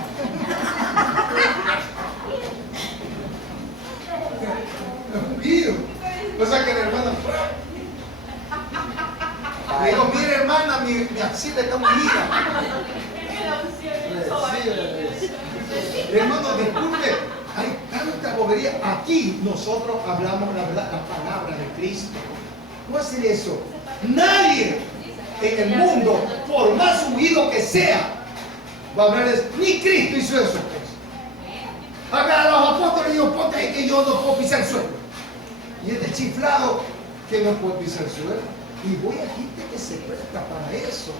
Ungido. O sea que el hermano le digo, mire hermana, mi axila está ungida. Hermano, disculpe, hay tanta bobería. Aquí nosotros hablamos la verdad, la palabra de Cristo. ¿Cómo hacer eso? Nadie en el mundo, por más ungido que sea, va a hablar de eso. Ni Cristo hizo eso. Acá a los apóstoles digo, ponte ahí que yo no puedo pisar el suelo. Y este chiflado que no puede pisar el suelo. Y voy a gente que se presta para eso.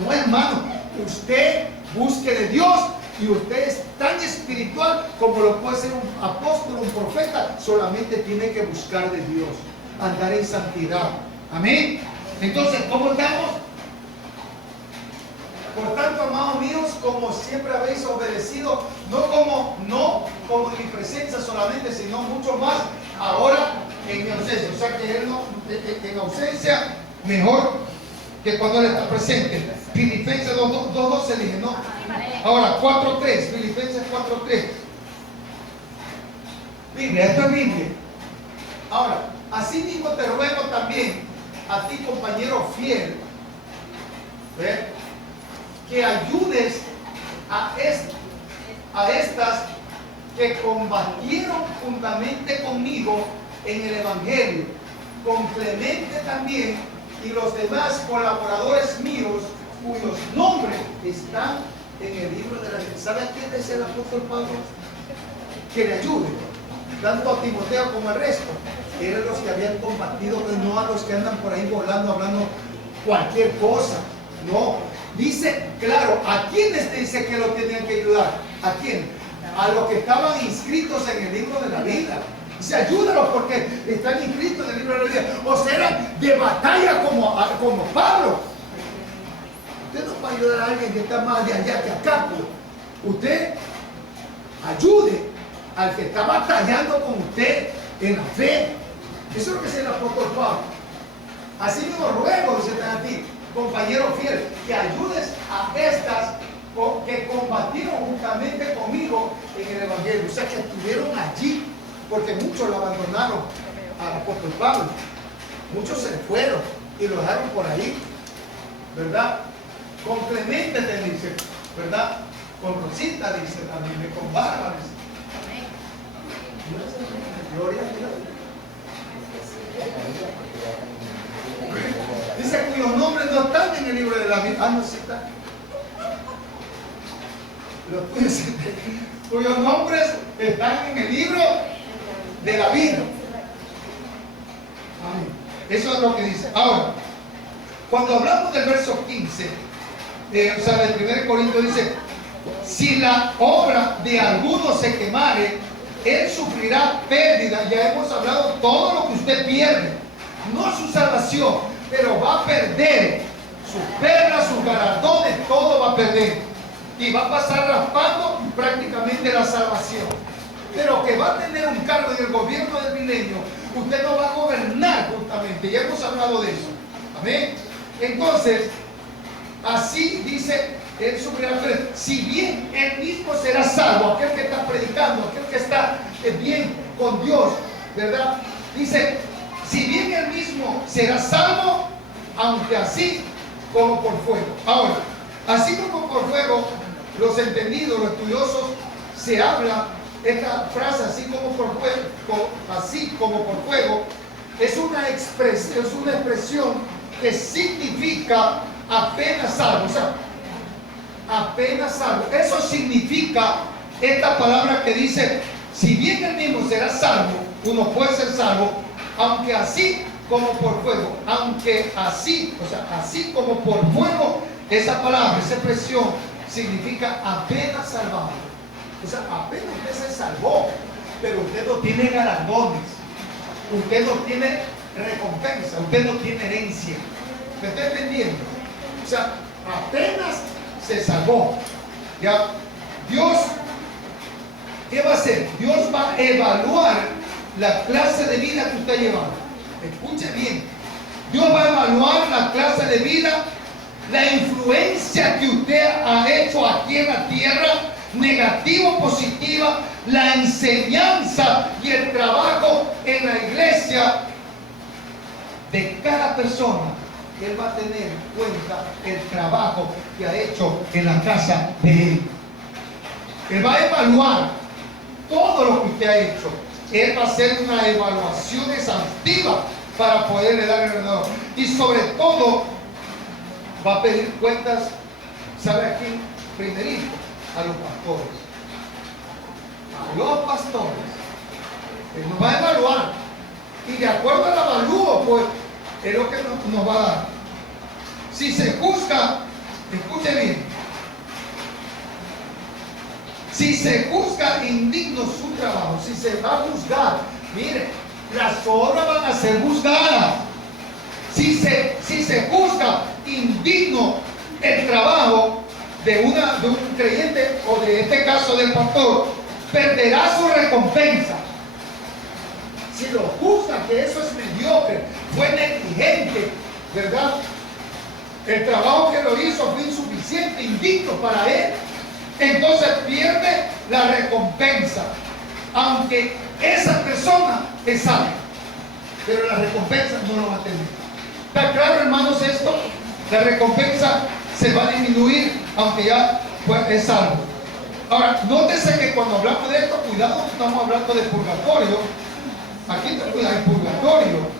No, hermano, usted busque de Dios y usted es tan espiritual como lo puede ser un apóstol, un profeta. Solamente tiene que buscar de Dios, andar en santidad. Amén. Entonces, ¿cómo estamos? Por tanto, amados míos, como siempre habéis obedecido, no como en mi presencia solamente, sino mucho más ahora en mi ausencia. O sea que él no, en ausencia, mejor que cuando él está presente. Filipenses 2:12 dije, ¿no? Ahora 4:3, Filipenses 4:3. Biblia, esto es Biblia. Ahora, así mismo te ruego también a ti, compañero fiel, que ayudes a estas que combatieron juntamente conmigo en el Evangelio, con Clemente también y los demás colaboradores míos, cuyos nombres están en el libro de la vida. ¿Sabe a quién es el apóstol Pablo? Que le ayude, tanto a Timoteo como al resto. Eran los que habían combatido, no a los que andan por ahí volando, hablando cualquier cosa. No, dice, claro, ¿a quiénes dice que lo tenían que ayudar? ¿A quién? A los que estaban inscritos en el libro de la vida. Dice, ayúdalos porque están inscritos en el libro de la vida. O sea, eran de batalla como Pablo. Usted no puede ayudar a alguien que está más de allá que acá. Usted ayude al que está batallando con usted en la fe. Eso es lo que dice el apóstol Pablo. Así mismo ruego, dice a ti, compañero fiel, que ayudes a estas que combatieron juntamente conmigo en el Evangelio. O sea, que estuvieron allí, porque muchos lo abandonaron al apóstol Pablo. Muchos se fueron y lo dejaron por ahí, ¿verdad? Con Clemente te dice, ¿verdad? Con Rosita dice también, con Bárbara dice. Gloria a Dios. Dice cuyos nombres no están en el libro de la vida. Ah, no, sí está. cuyos nombres están en el libro de la vida. Amén. Eso es lo que dice. Ahora, cuando hablamos del verso 15, o sea, del 1 Corintios dice, si la obra de alguno se quemare, él sufrirá pérdida. Ya hemos hablado todo lo que usted pierde, no su salvación, pero va a perder sus perlas, sus galardones, todo va a perder. Y va a pasar raspando prácticamente la salvación. Pero que va a tener un cargo en el gobierno del milenio, usted no va a gobernar justamente. Ya hemos hablado de eso. Amén. Entonces, así dice, él sufrirá pérdida. Si bien él mismo será salvo, aquel que está predicando, aquel que está bien con Dios, ¿verdad? Dice, si bien él mismo será salvo, aunque así como por fuego. Ahora, así como por fuego, los entendidos, los estudiosos, se habla, esta frase, así como por fuego, es una expresión que significa apenas salvo. O sea, apenas salvo. Eso significa esta palabra que dice, si bien el mismo será salvo, uno puede ser salvo, aunque así como por fuego. Aunque así, o sea, así como por fuego, esa palabra, esa expresión significa apenas salvado. O sea, apenas usted se salvó, pero usted no tiene galardones, usted no tiene recompensa, usted no tiene herencia. ¿Me está entendiendo? O sea, apenas se salvó. Ya, Dios, ¿qué va a hacer? Dios va a evaluar la clase de vida que usted lleva. Escuche bien. Dios va a evaluar la clase de vida, la influencia que usted ha hecho aquí en la tierra, negativa o positiva, la enseñanza y el trabajo en la iglesia de cada persona. Él va a tener en cuenta el trabajo que ha hecho en la casa de Él. Él va a evaluar todo lo que usted ha hecho. Él va a hacer una evaluación exhaustiva para poderle dar el ganador. Y sobre todo, va a pedir cuentas, ¿sabe a quién? Primerito, a los pastores. A los pastores. Él nos va a evaluar. Y de acuerdo al avalúo, pues, es lo que nos va a dar. Si se juzga, escuche bien, si se juzga indigno su trabajo, si se va a juzgar, mire, las obras van a ser juzgadas. Si se juzga indigno el trabajo de un creyente, o de este caso del pastor, perderá su recompensa. Si lo juzga que eso es mediocre, fue negligente, ¿verdad? El trabajo que lo hizo fue insuficiente, indigno para él, entonces pierde la recompensa, aunque esa persona es salva, pero la recompensa no lo va a tener. ¿Está claro, hermanos, esto? La recompensa se va a disminuir, aunque ya es salvo. Ahora, nótese que cuando hablamos de esto, cuidado, no estamos hablando de purgatorio. Aquí te cuida el purgatorio.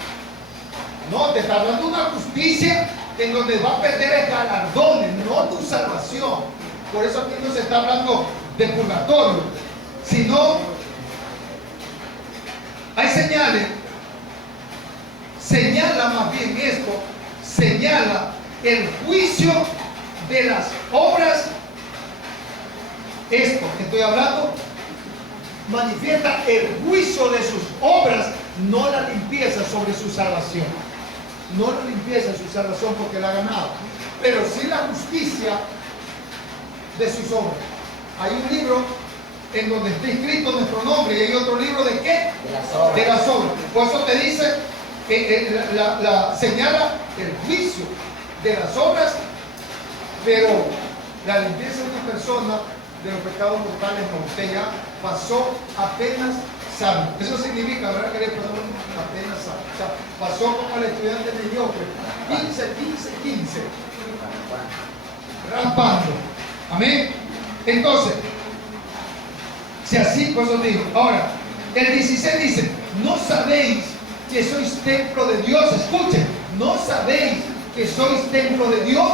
No, te está hablando de una justicia en donde va a perder el galardón, no tu salvación. Por eso aquí no se está hablando de purgatorio, sino hay señales. Señala más bien esto, señala el juicio de las obras. Esto que estoy hablando manifiesta el juicio de sus obras, no la limpieza sobre su salvación. No la limpieza de su salvación porque la ha ganado, pero sí la justicia de sus obras. Hay un libro en donde está escrito nuestro nombre, y hay otro libro de ¿qué? De las obras. Por eso te dice que señala el juicio de las obras, pero la limpieza de una persona de los pecados mortales no. Usted ya pasó apenas salvo. Eso significa, ¿verdad? Que le perdón apenas salvo. O sea, pasó como el estudiante mediocre. 15. Rampando. Amén. Entonces, si así, pues os digo. Ahora, el 16 dice, ¿no sabéis que sois templo de Dios? Escuchen, ¿no sabéis que sois templo de Dios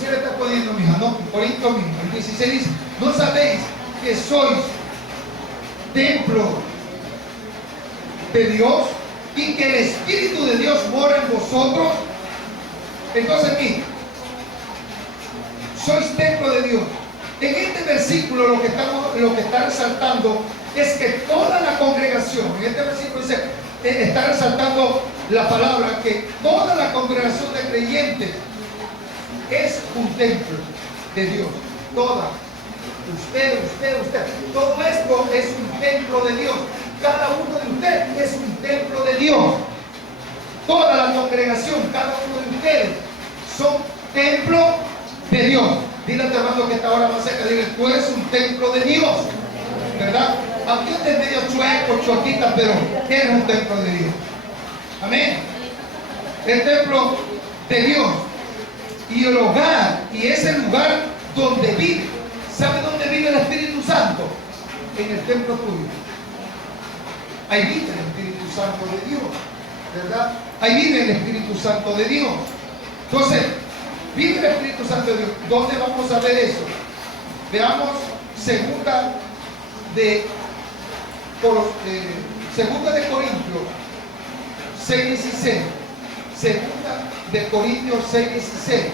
Se le está poniendo, mija, no, Corinto mismo, el 16 dice, ¿no sabéis que sois templo de Dios y que el Espíritu de Dios mora en vosotros? Entonces, mira, sois templo de Dios. En este versículo lo que está resaltando es que toda la congregación, en este versículo dice, está resaltando la palabra que toda la congregación de creyentes es un templo de Dios. Toda. Usted. Todo esto es un templo de Dios. Cada uno de ustedes es un templo de Dios. Toda la congregación, cada uno de ustedes son templo de Dios. Dile a tu hermano que está ahora más cerca, dile, tú eres un templo de Dios, ¿verdad? Aunque estés medio chueco, choquita, pero eres un templo de Dios. Amén. El templo de Dios y el hogar, y es el lugar donde vive. ¿Sabe dónde vive el Espíritu Santo? En el templo tuyo. Ahí vive el Espíritu Santo de Dios, ¿verdad? Ahí vive el Espíritu Santo de Dios. Entonces, vive el Espíritu Santo de Dios. ¿Dónde vamos a ver eso? Veamos segunda de Corintios 6:16. Segunda de Corintios 6:16.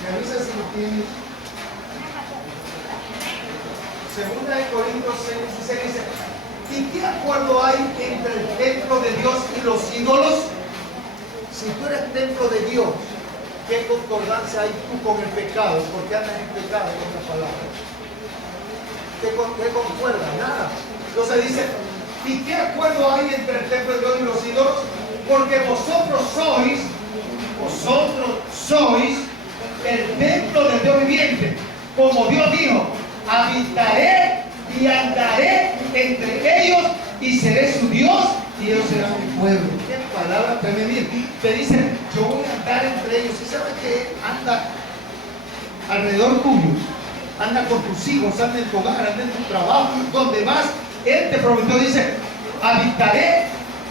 Me avisa si lo tienes. Segunda de Corintios 6:16 dice, ¿y qué acuerdo hay entre el templo de Dios y los ídolos? Si tú eres templo de Dios, ¿qué concordancia hay tú con el pecado? Porque andas en pecado con la palabra. ¿Qué concuerda? Nada. Entonces dice, ¿y qué acuerdo hay entre el templo de Dios y los ídolos? Porque vosotros sois el templo del Dios viviente. Como Dios dijo, habitaré y andaré entre ellos y seré su Dios y ellos serán mi pueblo. Qué palabra tremenda. Te dicen, yo voy a andar entre ellos. ¿Y sabes que anda alrededor tuyo? Anda con tus hijos, anda en tu hogar, anda en tu trabajo, donde vas. Él te prometió, dice, habitaré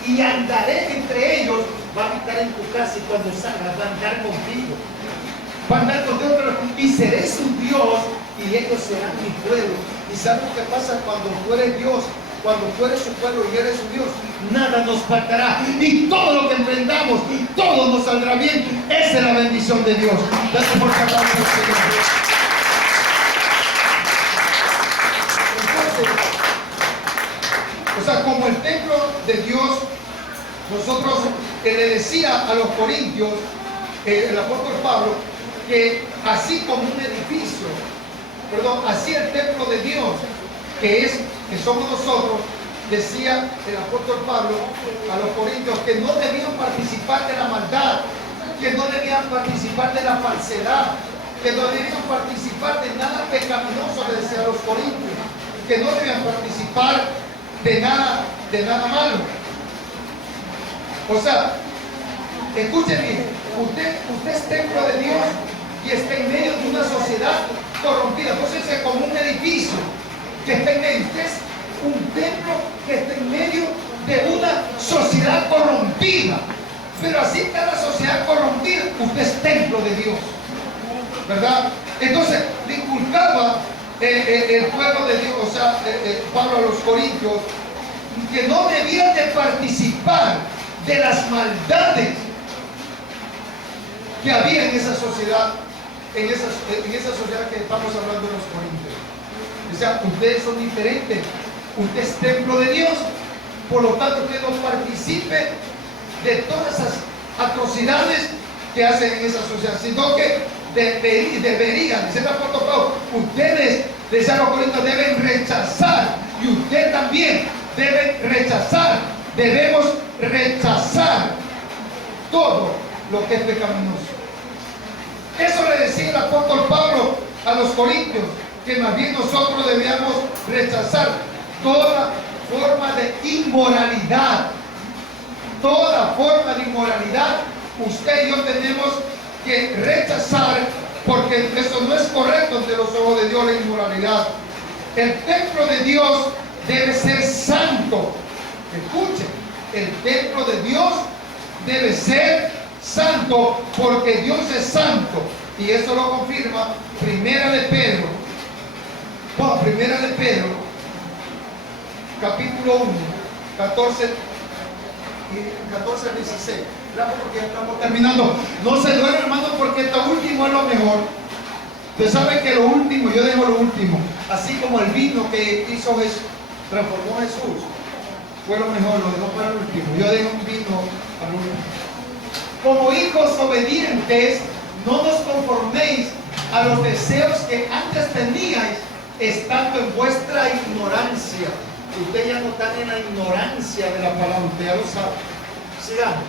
y andaré entre ellos. Va a habitar en tu casa y cuando salgas va a andar contigo. Va a andar contigo y seré su Dios y ellos serán mi pueblo. ¿Y sabes lo que pasa cuando tú eres Dios? Cuando tú eres su pueblo y eres su Dios, nada nos faltará. Y todo lo que emprendamos, todo nos saldrá bien. Esa es la bendición de Dios. Gracias por cantar, Señor. O sea, como el templo de Dios, nosotros le decía a los corintios, el apóstol Pablo, que así como un edificio, así el templo de Dios, que somos nosotros, decía el apóstol Pablo a los corintios, que no debían participar de la maldad, que no debían participar de la falsedad, que no debían participar de nada pecaminoso, le decía a los corintios, que no debían participar de nada malo. O sea, escúchenme, usted es templo de Dios y está en medio de una sociedad corrompida. Entonces es como un edificio que está en medio. Usted es un templo que está en medio de una sociedad corrompida. Pero así cada sociedad corrompida, usted es templo de Dios, ¿verdad? Entonces le inculcaba el pueblo de Dios, o sea, Pablo a los corintios, que no debían de participar de las maldades que había en esa sociedad, en esa sociedad que estamos hablando de los corintios. O sea, ustedes son diferentes, usted es templo de Dios, por lo tanto usted no participe de todas esas atrocidades que hacen en esa sociedad, sino que deberían, dice el apóstol Pablo, ustedes, decía los corintios, deben rechazar, y usted también debe rechazar, debemos rechazar todo lo que es pecaminoso. Eso le decía el apóstol Pablo a los corintios, que más bien nosotros debíamos rechazar toda forma de inmoralidad. Toda forma de inmoralidad, usted y yo tenemos que rechazar, porque eso no es correcto ante los ojos de Dios, la inmoralidad. El templo de Dios debe ser santo. Escuchen, el templo de Dios debe ser santo porque Dios es santo. Y eso lo confirma Primera de Pedro. Bueno, Primera de Pedro, capítulo 1, 14 al 16. Claro, porque ya estamos terminando. No se duele, hermano, porque esto último es lo mejor. Usted sabe que lo último, yo dejo lo último. Así como el vino que hizo Jesús, transformó a Jesús, fue lo mejor, lo dejó para el último. Yo dejo un vino al último. Como hijos obedientes, no nos conforméis a los deseos que antes teníais, estando en vuestra ignorancia. Usted ya no está en la ignorancia de la palabra, usted ya lo sabe. Sigamos.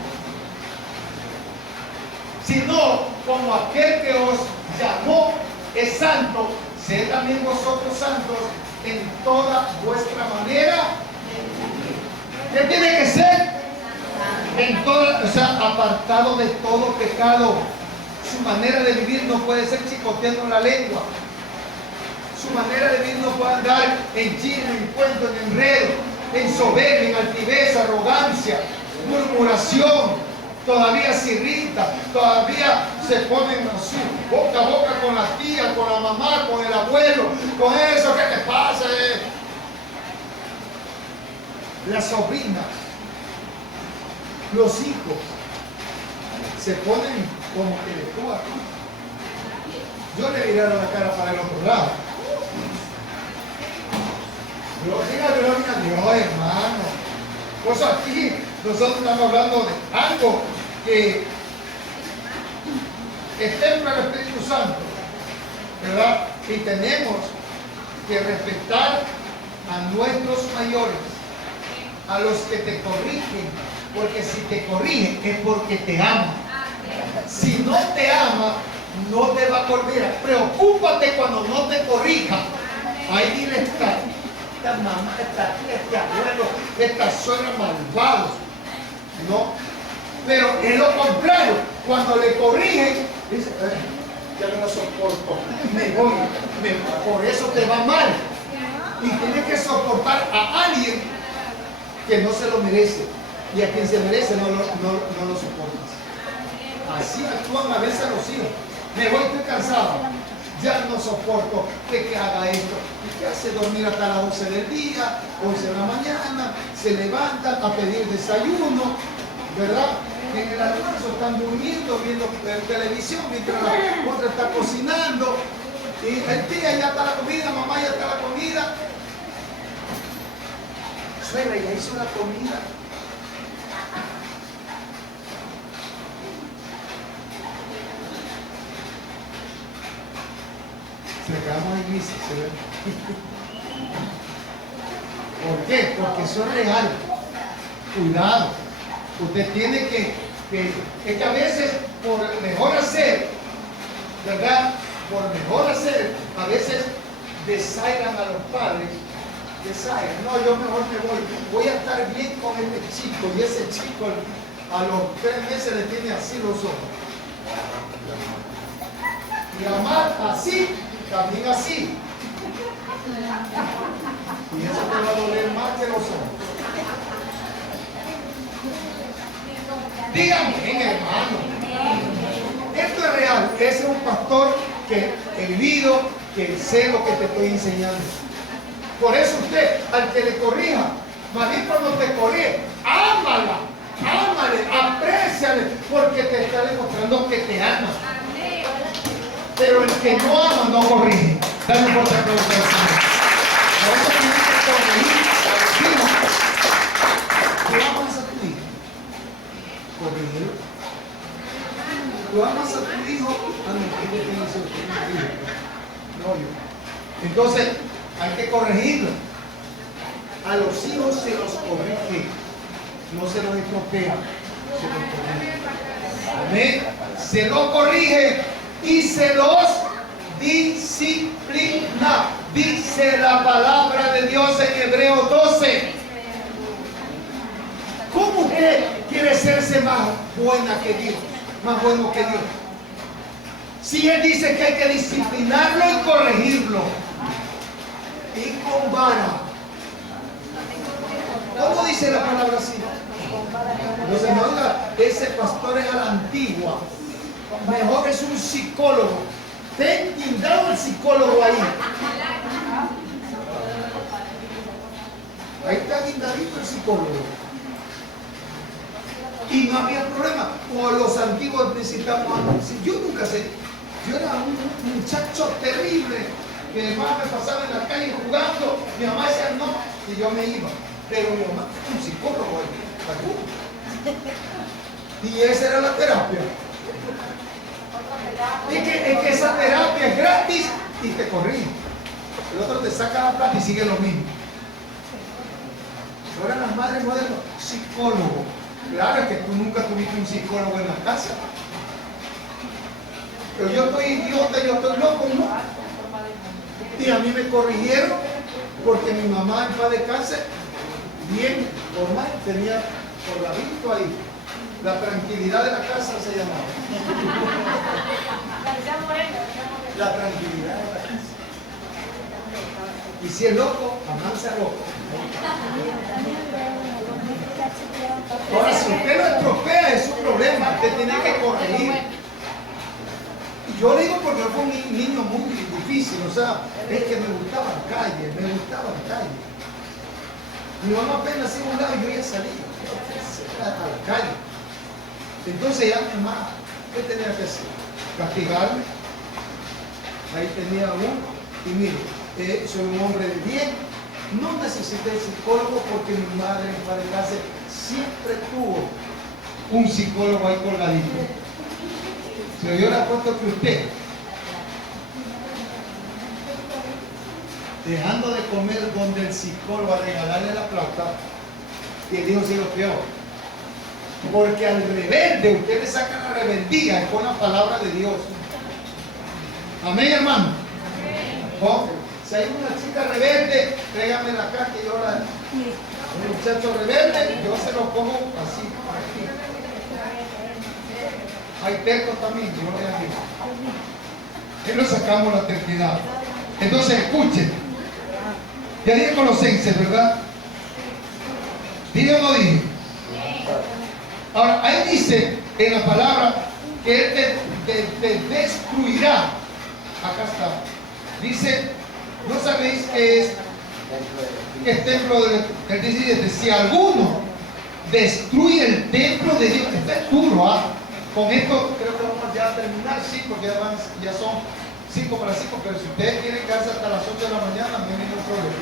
Sino como aquel que os llamó es santo, sed también vosotros santos en toda vuestra manera. ¿Qué tiene que ser? En toda, o sea, apartado de todo pecado. Su manera de vivir no puede ser chicoteando la lengua. Su manera de vivir no puede andar en chisme, en cuento, en enredo, en soberbia, en altivez, arrogancia, murmuración. Todavía se irrita, todavía se ponen así, boca a boca con la tía, con la mamá, con el abuelo, con eso, ¿qué te pasa? Las sobrinas, los hijos, se ponen como que de tú a tú. Yo le mirara la cara para el otro lado. Diga gloria a Dios, hermano. Pues aquí nosotros estamos hablando de algo que templa el Espíritu Santo, ¿verdad? Y tenemos que respetar a nuestros mayores, a los que te corrigen, porque si te corrigen es porque te aman. Si no te ama, no te va a corregir. Preocúpate cuando no te corrija. Ahí dile esta mamá, esta tía, este abuelo, esta suegra malvados. No. Pero es lo contrario. Cuando le corrigen, dice, ya no lo soporto. Me voy. Por eso te va mal. Y tienes que soportar a alguien que no se lo merece. Y a quien se merece no lo soportas. Así actúan a veces los hijos. Me voy, estoy cansado. Ya no soporto que haga esto. ¿Y qué hace? Dormir hasta las 12 del día, 11 de la mañana, se levantan a pedir desayuno, ¿verdad? En el almuerzo están durmiendo, viendo televisión, mientras la otra está cocinando. Y el tía ya está la comida, mamá ya está la comida. Suegra, ya hizo la comida. Llegamos a iglesia, ¿se ve? ¿Por qué? Porque eso es real. Cuidado. Usted tiene que es que a veces por mejor hacer, ¿verdad? Por mejor hacer, a veces desairan a los padres. Desairan. No, yo mejor me voy a estar bien con este chico. Y ese chico a los 3 meses le tiene así los ojos. Y amar así, también así. Y eso te va a doler más que los ojos. Dígame, hermano. Esto es real. Ese es un pastor que he vivido, que sé lo que te estoy enseñando. Por eso usted, al que le corrija, más bien cuando te corrige, ámala, ámale, apréciale, porque te está demostrando que te ama. Pero el que no ama no corrige. Dale un fuerte aplauso al Señor. Por eso tienes que corregir a los hijos. ¿Tú amas a tu hijo? Corrígelo. ¿Tú amas a tu hijo? No, yo. Entonces, hay que corregirlo. A los hijos se los corrige. No se los estropea. Se los corrige. Amén. Se los corrige y se los disciplina. Dice la palabra de Dios en Hebreos 12. ¿Cómo usted quiere serse más buena que Dios? Más bueno que Dios. Si Él dice que hay que disciplinarlo y corregirlo. Y con vara. ¿Cómo dice la palabra así? Entonces no diga, ese pastor es a la antigua. Mejor es un psicólogo. Ten guindado el psicólogo ahí. Ahí está guindadito el psicólogo. Y no había problema. O los antiguos necesitamos. Yo nunca sé. Yo era un muchacho terrible. Que mi mamá me pasaba en la calle jugando. Mi mamá decía no. Y yo me iba. Pero mi mamá fue un psicólogo ahí. Y esa era la terapia. Es que esa terapia es gratis y te corrige. El otro te saca la plata y sigue lo mismo. Ahora las madres modernas, psicólogo. Claro, es que tú nunca tuviste un psicólogo en la casa. Pero yo estoy idiota, yo estoy loco, ¿no? Y a mí me corrigieron porque mi mamá en paz de cáncer, bien normal, tenía colgadito ahí. La tranquilidad de la casa se llamaba. La tranquilidad de la casa. Y si es loco, amansa loco. Ahora, si usted lo estropea, es su problema. Usted tiene que corregir. Y yo le digo porque yo fui un niño muy difícil. O sea, es que me gustaba la calle, me gustaba la calle. Mi mamá apenas iba a un lado y yo ya salía a la calle. Entonces ya mi mamá, ¿qué tenía que hacer? Castigarme. Ahí tenía uno. Y mire, soy un hombre de bien. No necesité psicólogo porque mi madre en paz de cáncer siempre tuvo un psicólogo ahí colgadito. Pero yo le apuesto que usted, dejando de comer donde el psicólogo a regalarle la plata, y el hijo sigue peor. Porque al rebelde usted le saca la rebeldía con la palabra de Dios. Amén, hermano. ¿Oh? Si hay una chica rebelde, tráigamela acá que yo la... Un muchacho rebelde, yo se lo pongo así, aquí. Hay tercos también, yo le digo. Y nos sacamos la terquedad. Entonces, escuchen. Ya dije Colosenses, ¿verdad? ¿Dije o no dije? Ahora, ahí dice en la palabra que Él te destruirá. Acá está. Dice, ¿no sabéis que es templo de Él dice, si alguno destruye el templo de Dios? Esto es duro, ¿ah? Con esto creo que vamos ya a terminar, sí, porque ya son 5 para 5, pero si ustedes quieren quedarse hasta las 8 de la mañana, no hay ningún problema.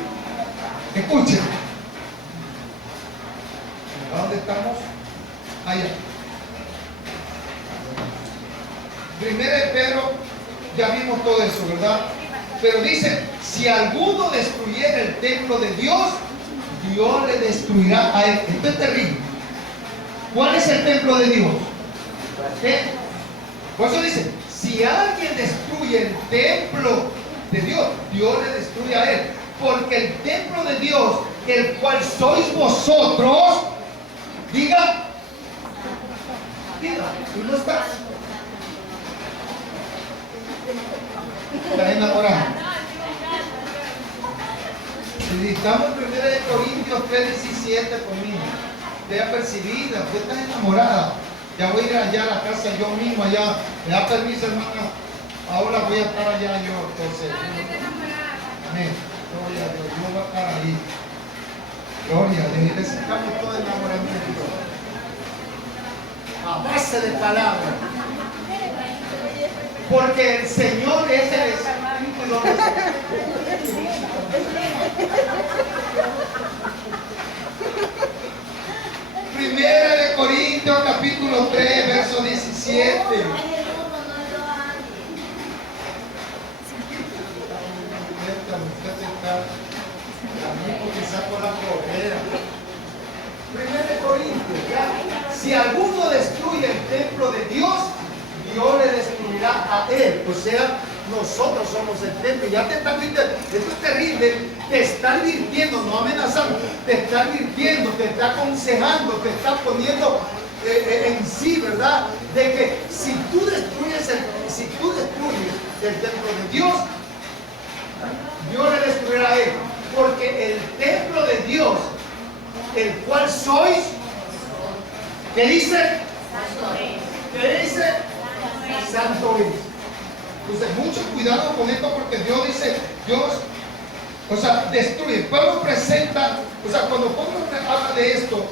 Escuchen. ¿A dónde estamos? Allá. Primero de Pedro, ya vimos todo eso, ¿verdad? Pero dice, si alguno destruyera el templo de Dios, Dios le destruirá a él. Esto es terrible. ¿Cuál es el templo de Dios? ¿Qué? Por eso dice, si alguien destruye el templo de Dios, Dios le destruye a él. Porque el templo de Dios, el cual sois vosotros, diga, tú no estás. Estás enamorado. Necesitamos en 1 Corintios 3:17 conmigo. Te apercibida, usted está enamorada. Ya voy a ir allá a la casa yo mismo allá. Me da permiso, hermana. Ahora voy a estar allá yo, entonces. Amén. Gloria a Dios. Yo voy a estar ahí. Gloria a Dios. Necesitamos todo el enamoramiento. A base de palabras. Porque el Señor es el Espíritu y donde Primera de Corintios capítulo 3 verso 17. Primera de Corintios, ¿ya? Si alguno destruye el templo de Dios, Dios le destruirá a él. O sea, nosotros somos el templo. Ya te están advirtiendo. Esto es terrible. Te está advirtiendo, no amenazando. Te está advirtiendo, te está aconsejando, te está poniendo en sí, ¿verdad? De que si tú destruyes el templo de Dios, Dios le destruirá a él. Porque el templo de Dios, el cual sois, ¿Qué dice? Santo es. ¿Qué dice? Santo es. Entonces, mucho cuidado con esto porque Dios dice, Dios, o sea, destruye. Pablo presenta, o sea, cuando Pablo habla de esto,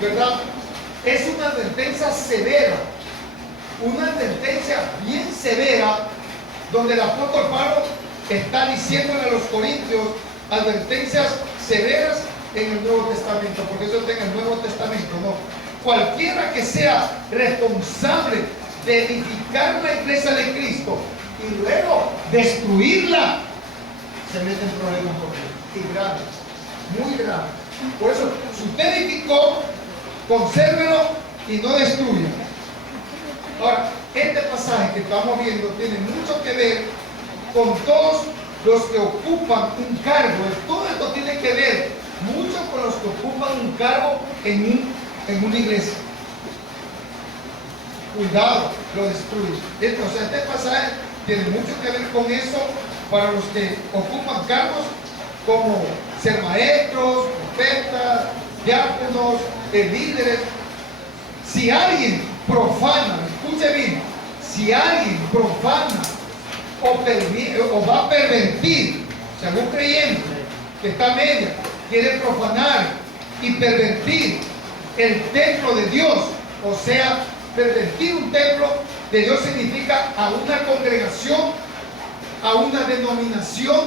¿verdad? Es una advertencia severa, una advertencia bien severa, donde el apóstol Pablo está diciéndole a los corintios advertencias severas en el Nuevo Testamento, porque eso está en el Nuevo Testamento, ¿no? Cualquiera que sea responsable de edificar la iglesia de Cristo y luego destruirla, se mete en problemas con Dios. Y grave, muy grave. Por eso, si usted edificó, consérvelo y no destruya. Ahora, este pasaje que estamos viendo tiene mucho que ver con todos los que ocupan un cargo. Todo esto tiene que ver mucho con los que ocupan un cargo en una iglesia. Cuidado, lo destruye. Entonces, este pasaje tiene mucho que ver con eso para los que ocupan cargos como ser maestros, profetas, diáconos, líderes. Si alguien profana, escuche bien, si alguien profana o va a pervertir, o sea, un creyente que está media, quiere profanar y pervertir el templo de Dios, o sea, pervertir un templo de Dios significa a una congregación, a una denominación,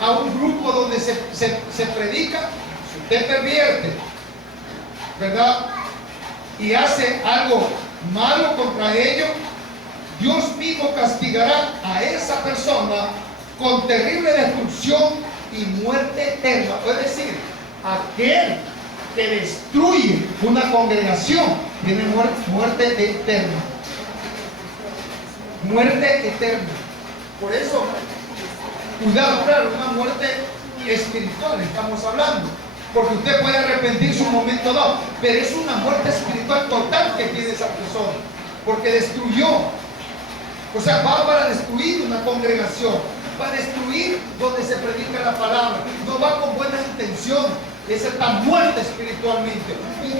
a un grupo donde se predica. Si usted pervierte, ¿verdad? Y hace algo malo contra ellos, Dios mismo castigará a esa persona con terrible destrucción y muerte eterna. Es decir, aquel que destruye una congregación tiene muerte eterna. Muerte eterna. Por eso, cuidado, claro, una muerte espiritual estamos hablando. Porque usted puede arrepentirse un momento dado, pero es una muerte espiritual total que tiene esa persona. Porque destruyó. O sea, va para destruir una congregación. Va a destruir donde se predica la palabra. No va con buenas intenciones. Esa está muerta espiritualmente. Y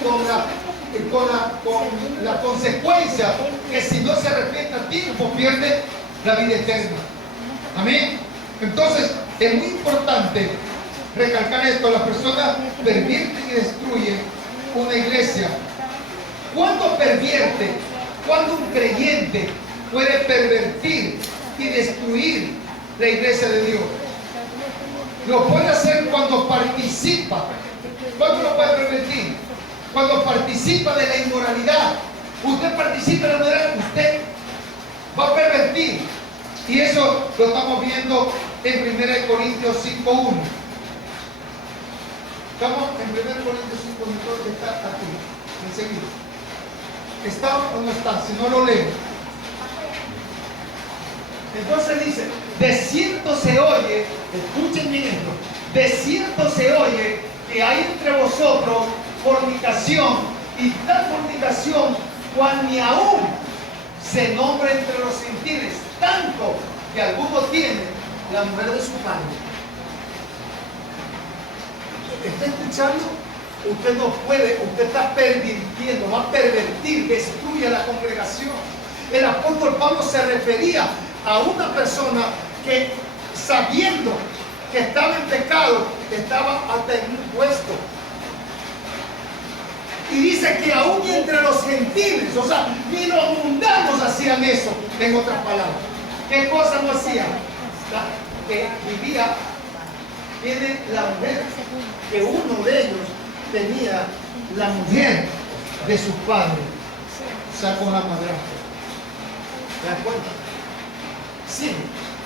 con la consecuencia que si no se arrepiente a tiempo, pierde la vida eterna. Amén. Entonces, es muy importante recalcar esto. Las personas pervierten y destruyen una iglesia. ¿Cuándo pervierte? ¿Cuándo un creyente puede pervertir y destruir la iglesia de Dios? Lo puede hacer cuando participa. ¿Cuándo lo puede pervertir? Cuando participa de la inmoralidad. Usted participa de la inmoralidad, usted va a pervertir. Y eso lo estamos viendo en 1 Corintios 5:1. Estamos en 1 Corintios 5:1, que está aquí, enseguida. ¿Está o no está? Si no lo leo. Entonces dice, de cierto se oye, escuchen bien esto, de cierto se oye que hay entre vosotros fornicación, y tal fornicación cual ni aún se nombra entre los gentiles, tanto que alguno tiene la mujer de su padre. ¿Está escuchando? Usted no puede, usted está pervirtiendo, va a pervertir, destruye la congregación. El apóstol Pablo se refería a una persona que, sabiendo que estaba en pecado, estaba hasta en un puesto. Y dice que aún entre los gentiles, o sea, ni los mundanos hacían eso, en otras palabras. ¿Qué cosa no hacían? Que vivía, tiene la mujer, que uno de ellos tenía la mujer de su padre, o sea, con la madrastra. ¿Te das cuenta? Sí,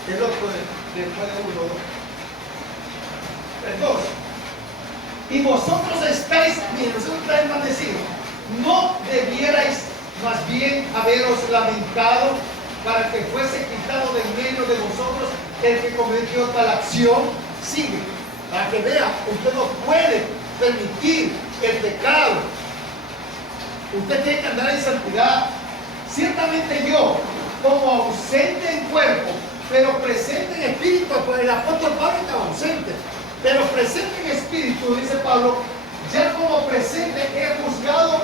el otro después de uno, dos. Y vosotros estáis, miren, vosotros estáis maldecidos. No debierais más bien haberos lamentado para que fuese quitado de en medio de vosotros el que cometió tal acción. Sigue, para que vea, usted no puede permitir el pecado. Usted tiene que andar en santidad. Ciertamente yo, como ausente en cuerpo, pero presente en espíritu, pues el apóstol Pablo estaba ausente, pero presente en espíritu, dice Pablo, ya como presente he juzgado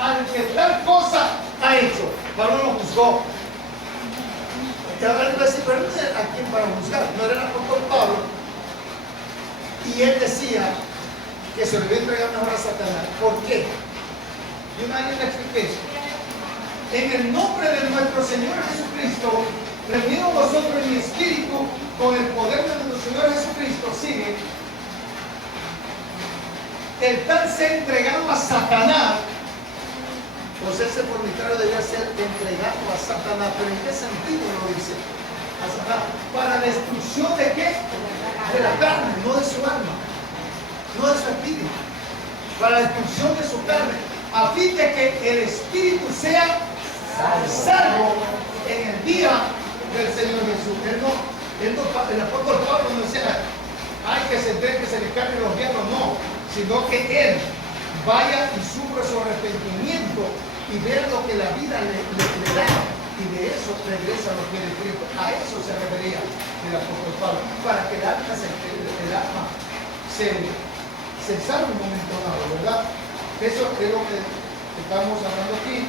al que tal cosa ha hecho. Pablo lo juzgó. Y ahora le va a decir, pero no era a quién para juzgar, no era el apóstol Pablo. Y él decía que se le iba a entregar mejor a Satanás. ¿Por qué? Y una vez le expliqué eso. En el nombre de nuestro Señor Jesucristo, reunidos vosotros en mi espíritu, con el poder de nuestro Señor Jesucristo, sigue. El tal ser entregado a Satanás, pues ese fornicario debía ser entregado a Satanás. ¿Pero en qué sentido lo dice? A Satanás. ¿Para destrucción de qué? De la carne, no de su alma, no de su espíritu. Para la destrucción de su carne, a fin de que el espíritu sea salvo en el día del Señor Jesús. El apóstol Pablo no decía, ay, que se entregue, que se le carguen los diablos, no, sino que él vaya y sufra su arrepentimiento y vea lo que la vida le da, y de eso regresa a los pies de Cristo. A eso se refería el apóstol Pablo, para que el alma se salve un momento dado, ¿verdad? Eso es lo que estamos hablando aquí.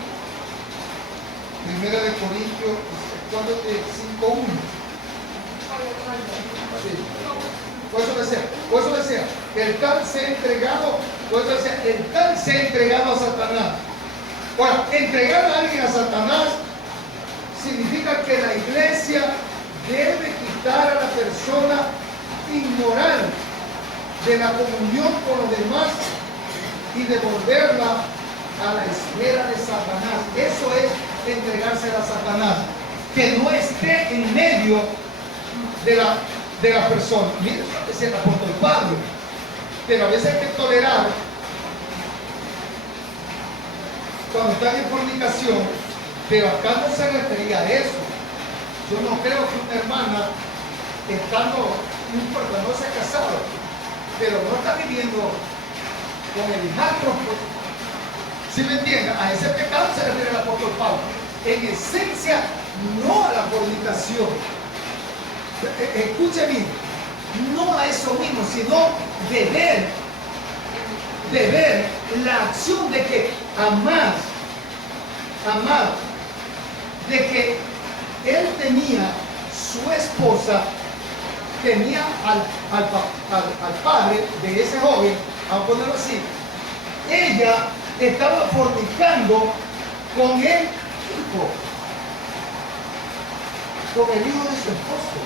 Primera de Corintios 5:1. Sí. Por eso decía, el tal sea entregado, el tal sea entregado a Satanás. Ahora, entregar a alguien a Satanás significa que la iglesia debe quitar a la persona inmoral de la comunión con los demás y devolverla a la esfera de Satanás. Eso es entregarse a Satanás, que no esté en medio de la persona. Mira, eso es el apóstol Pablo. Pero a veces hay que tolerar cuando están en fornicación, pero acá no se refería a eso. Yo no creo que una hermana, estando, no importa, no se ha casado, pero no está viviendo con el hijastro, ¿sí me entienden? A ese pecado se refiere el apóstol Pablo. En esencia, no a la fornicación. Escuche bien, no a eso mismo, sino de ver la acción de que amar, de que él tenía su esposa, tenía al padre de ese joven, vamos a ponerlo así, ella estaba fornicando con el hijo, de su esposo.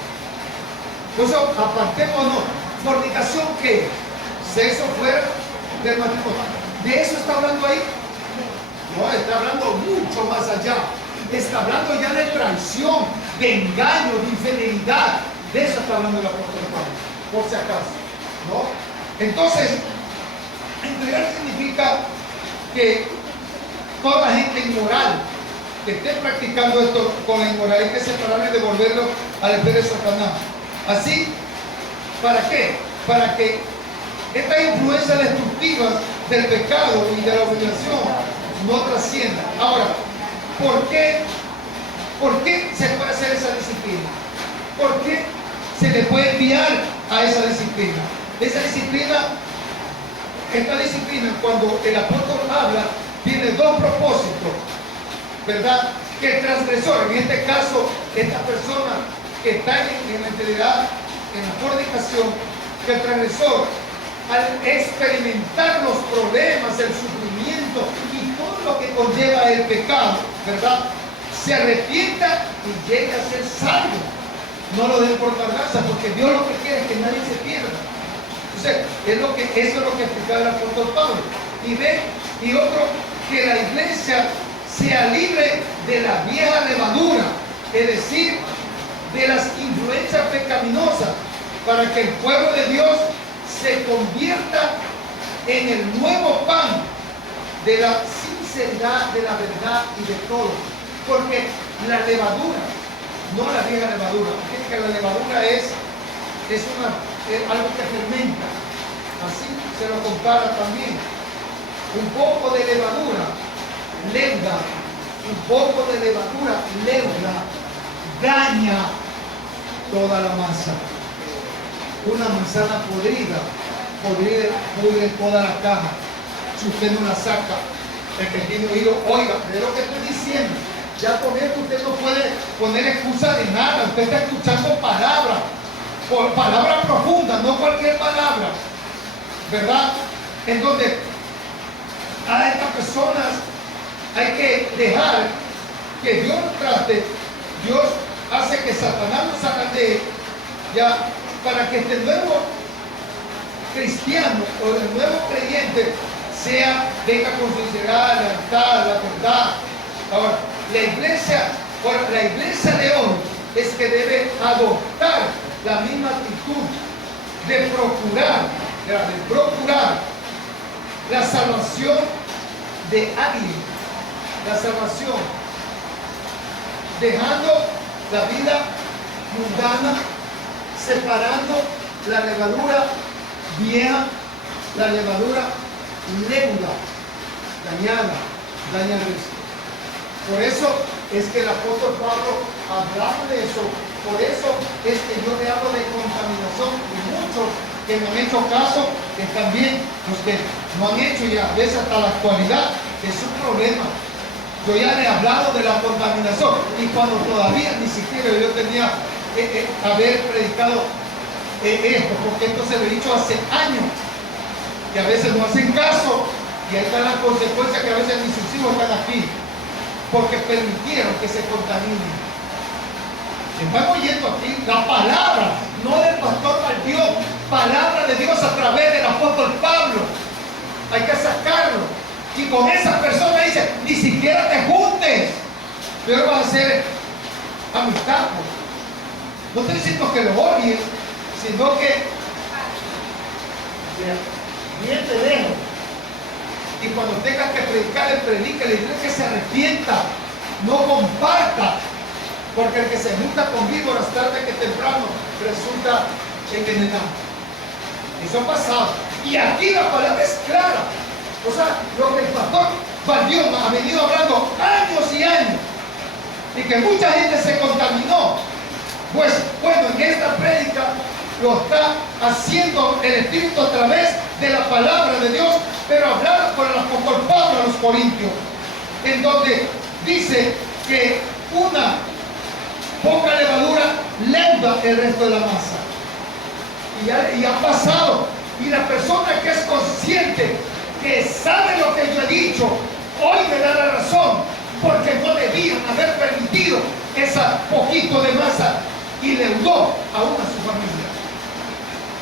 Entonces, apartémonos. ¿Fornicación qué? Sexo fuera del matrimonio. ¿De eso está hablando ahí? No, está hablando mucho más allá. Está hablando ya de traición, de engaño, de infidelidad. De eso está hablando el apóstol Pablo, por si acaso, ¿no? Entonces, entregar significa que toda la gente inmoral que esté practicando esto con la inmoralidad hay que separarlo y devolverlo al esfera de Satanás. Así, ¿para qué? Para que estas influencias destructivas del pecado y de la obligación no trasciendan. Ahora, ¿por qué se puede hacer esa disciplina? ¿Por qué se le puede enviar a esa disciplina? Esta disciplina, cuando el apóstol habla, tiene dos propósitos, ¿verdad? Que el transgresor, en este caso, esta persona que está en la integridad, en la fornicación, que el transgresor, al experimentar los problemas, el sufrimiento y todo lo que conlleva el pecado, ¿verdad?, se arrepienta y llegue a ser salvo. No lo den por tardanza, porque Dios lo que quiere es que nadie se pierda. Entonces, eso es lo que explicaba el apóstol Pablo. Y otro, que la iglesia sea libre de la vieja levadura, es decir, de las influencias pecaminosas, para que el pueblo de Dios se convierta en el nuevo pan de la sinceridad, de la verdad y de todo. Porque la levadura, no la vieja levadura, porque la levadura es algo que fermenta. Así se lo compara también. Un poco de levadura leuda, un poco de levadura leuda, daña toda la masa. Una manzana podrida pudre toda la caja si usted no la saca El que tiene oído, oiga, de lo que estoy diciendo. Ya con esto usted no puede poner excusa de nada. Usted está escuchando palabras, palabras profundas, no cualquier palabra, ¿verdad? En donde a estas personas hay que dejar que Dios los trate. Dios hace que Satanás los saque de él, ya, para que este nuevo cristiano o el nuevo creyente venga con sinceridad, lealtad, la verdad. Ahora, la iglesia de hoy es que debe adoptar la misma actitud de procurar la salvación de alguien, la salvación, dejando la vida mundana, separando la levadura vieja, la levadura leuda, daña el resto. Por eso es que el apóstol Pablo hablaba de eso. Por eso es que yo le hablo de contaminación, y muchos que me han hecho caso, que también los que no han hecho, y a veces hasta la actualidad, es un problema. Yo ya le he hablado de la contaminación, y cuando todavía ni siquiera yo tenía haber predicado esto, porque esto se lo he dicho hace años, que a veces no hacen caso, y ahí está la consecuencia, que a veces ni sus hijos están aquí, porque permitieron que se contaminen. Están oyendo aquí la palabra, no del pastor Maldión, palabra de Dios a través del apóstol Pablo. Hay que sacarlo. Y con esa persona dice, ni siquiera te juntes, pero vas a hacer amistad. No estoy diciendo que lo odies, sino que bien te dejo. Y cuando tengas que predicar, predica, le dice que se arrepienta, no comparta, porque el que se junta con víboras tarde que temprano resulta envenenado. Eso ha pasado. Y aquí la palabra es clara. O sea, lo que el pastor Valdión ha venido hablando años y años, y que mucha gente se contaminó. Pues bueno, en esta prédica lo está haciendo el Espíritu a través de la palabra de Dios, pero hablada por el apóstol Pablo a los Corintios, en donde dice que una poca levadura leuda el resto de la masa. Y ha pasado. Y la persona que es consciente, que sabe lo que yo he dicho, hoy me da la razón, porque no debían haber permitido ese poquito de masa y leudó aún a su familia.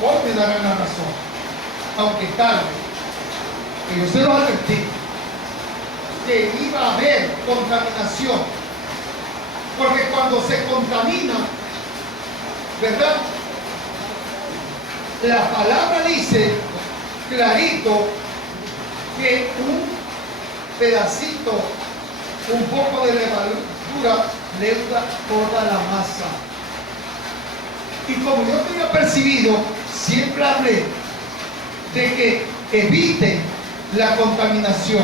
Hoy me darán la razón, aunque tarde, que yo se lo advertí, que iba a haber contaminación, porque cuando se contamina, ¿verdad? La palabra dice clarito que un pedacito, un poco de levadura leuda toda la masa. Y como yo tenía percibido, siempre hablé de que eviten la contaminación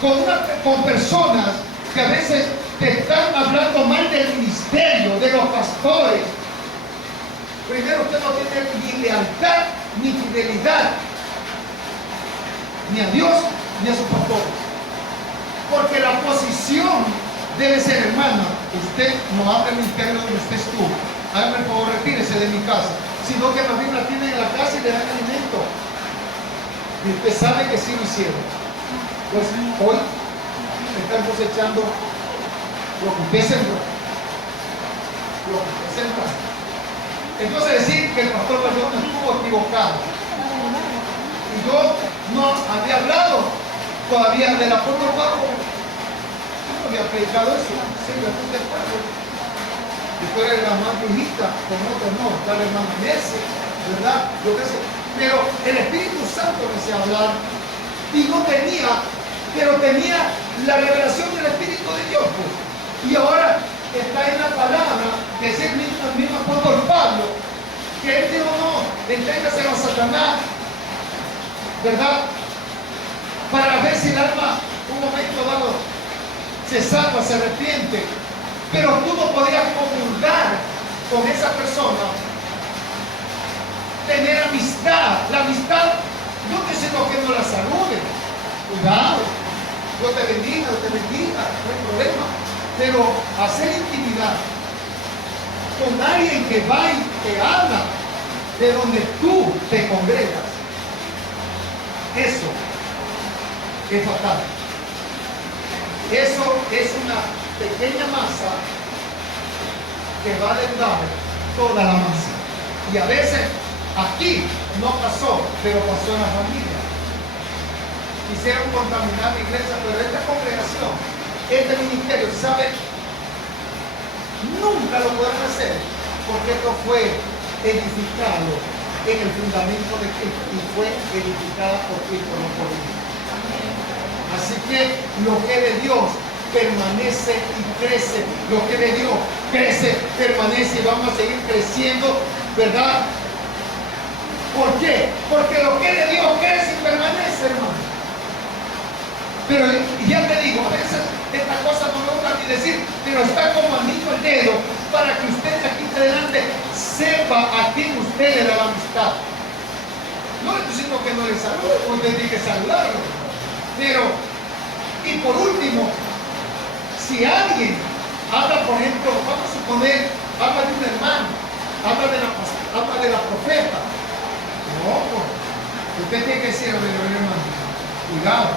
con personas que a veces te están hablando mal del ministerio, de los pastores. Primero, usted no tiene ni lealtad ni fidelidad ni a Dios ni a sus pastores, porque la posición debe ser, hermana, usted no habla el ministerio donde usted estuvo, hágame el favor, retírese de mi casa, sino que la Biblia tiene en la casa y le dan alimento, y usted sabe que sí lo hicieron. Pues hoy están cosechando lo que usted sembró, lo que usted sembró. Entonces decir que el pastor Valdión estuvo equivocado, y yo no había hablado todavía del apóstol Pablo, yo no había predicado eso, sí, le puse el paso. Y tú eres la más viejita, con otro no, está la hermana Merce, ¿verdad? Yo qué sé. Pero el Espíritu Santo me hacía hablar, y no tenía, pero tenía la revelación del Espíritu de Dios, pues. Y ahora está en la palabra, que es el mismo apóstol Pablo, que él dijo, no, entrégaselo a Satanás, ¿verdad? Para ver si el alma un momento dado se salva, se arrepiente. Pero tú no podías comulgar con esa persona, tener amistad. La amistad, no te diciendo que no la salude, cuidado, Dios te bendiga, no hay problema. Pero hacer intimidad con alguien que va y te habla de donde tú te congregas, eso es fatal. Eso es una pequeña masa que va a leudar toda la masa. Y a veces aquí no pasó, pero pasó en la familia. Quisieron contaminar la iglesia, pero esta congregación, este ministerio, ¿sabe? Nunca lo podrán hacer, porque esto fue edificado en el fundamento de Cristo y fue edificada por Cristo, no por mí. Así que lo que de Dios permanece y crece, lo que de Dios crece, permanece y vamos a seguir creciendo, ¿verdad? ¿Por qué? Porque lo que de Dios crece y permanece, hermano. Pero ya te digo, a veces esta cosa no me gusta ni decir, pero está como anillo al dedo para que usted de aquí en adelante sepa a quién usted le da la amistad. No le estoy diciendo que no le salude, porque tiene que saludarlo. Pero, y por último, si alguien habla, por ejemplo, vamos a suponer, habla de un hermano, habla de la profeta. No, usted tiene que decir, hermano, cuidado.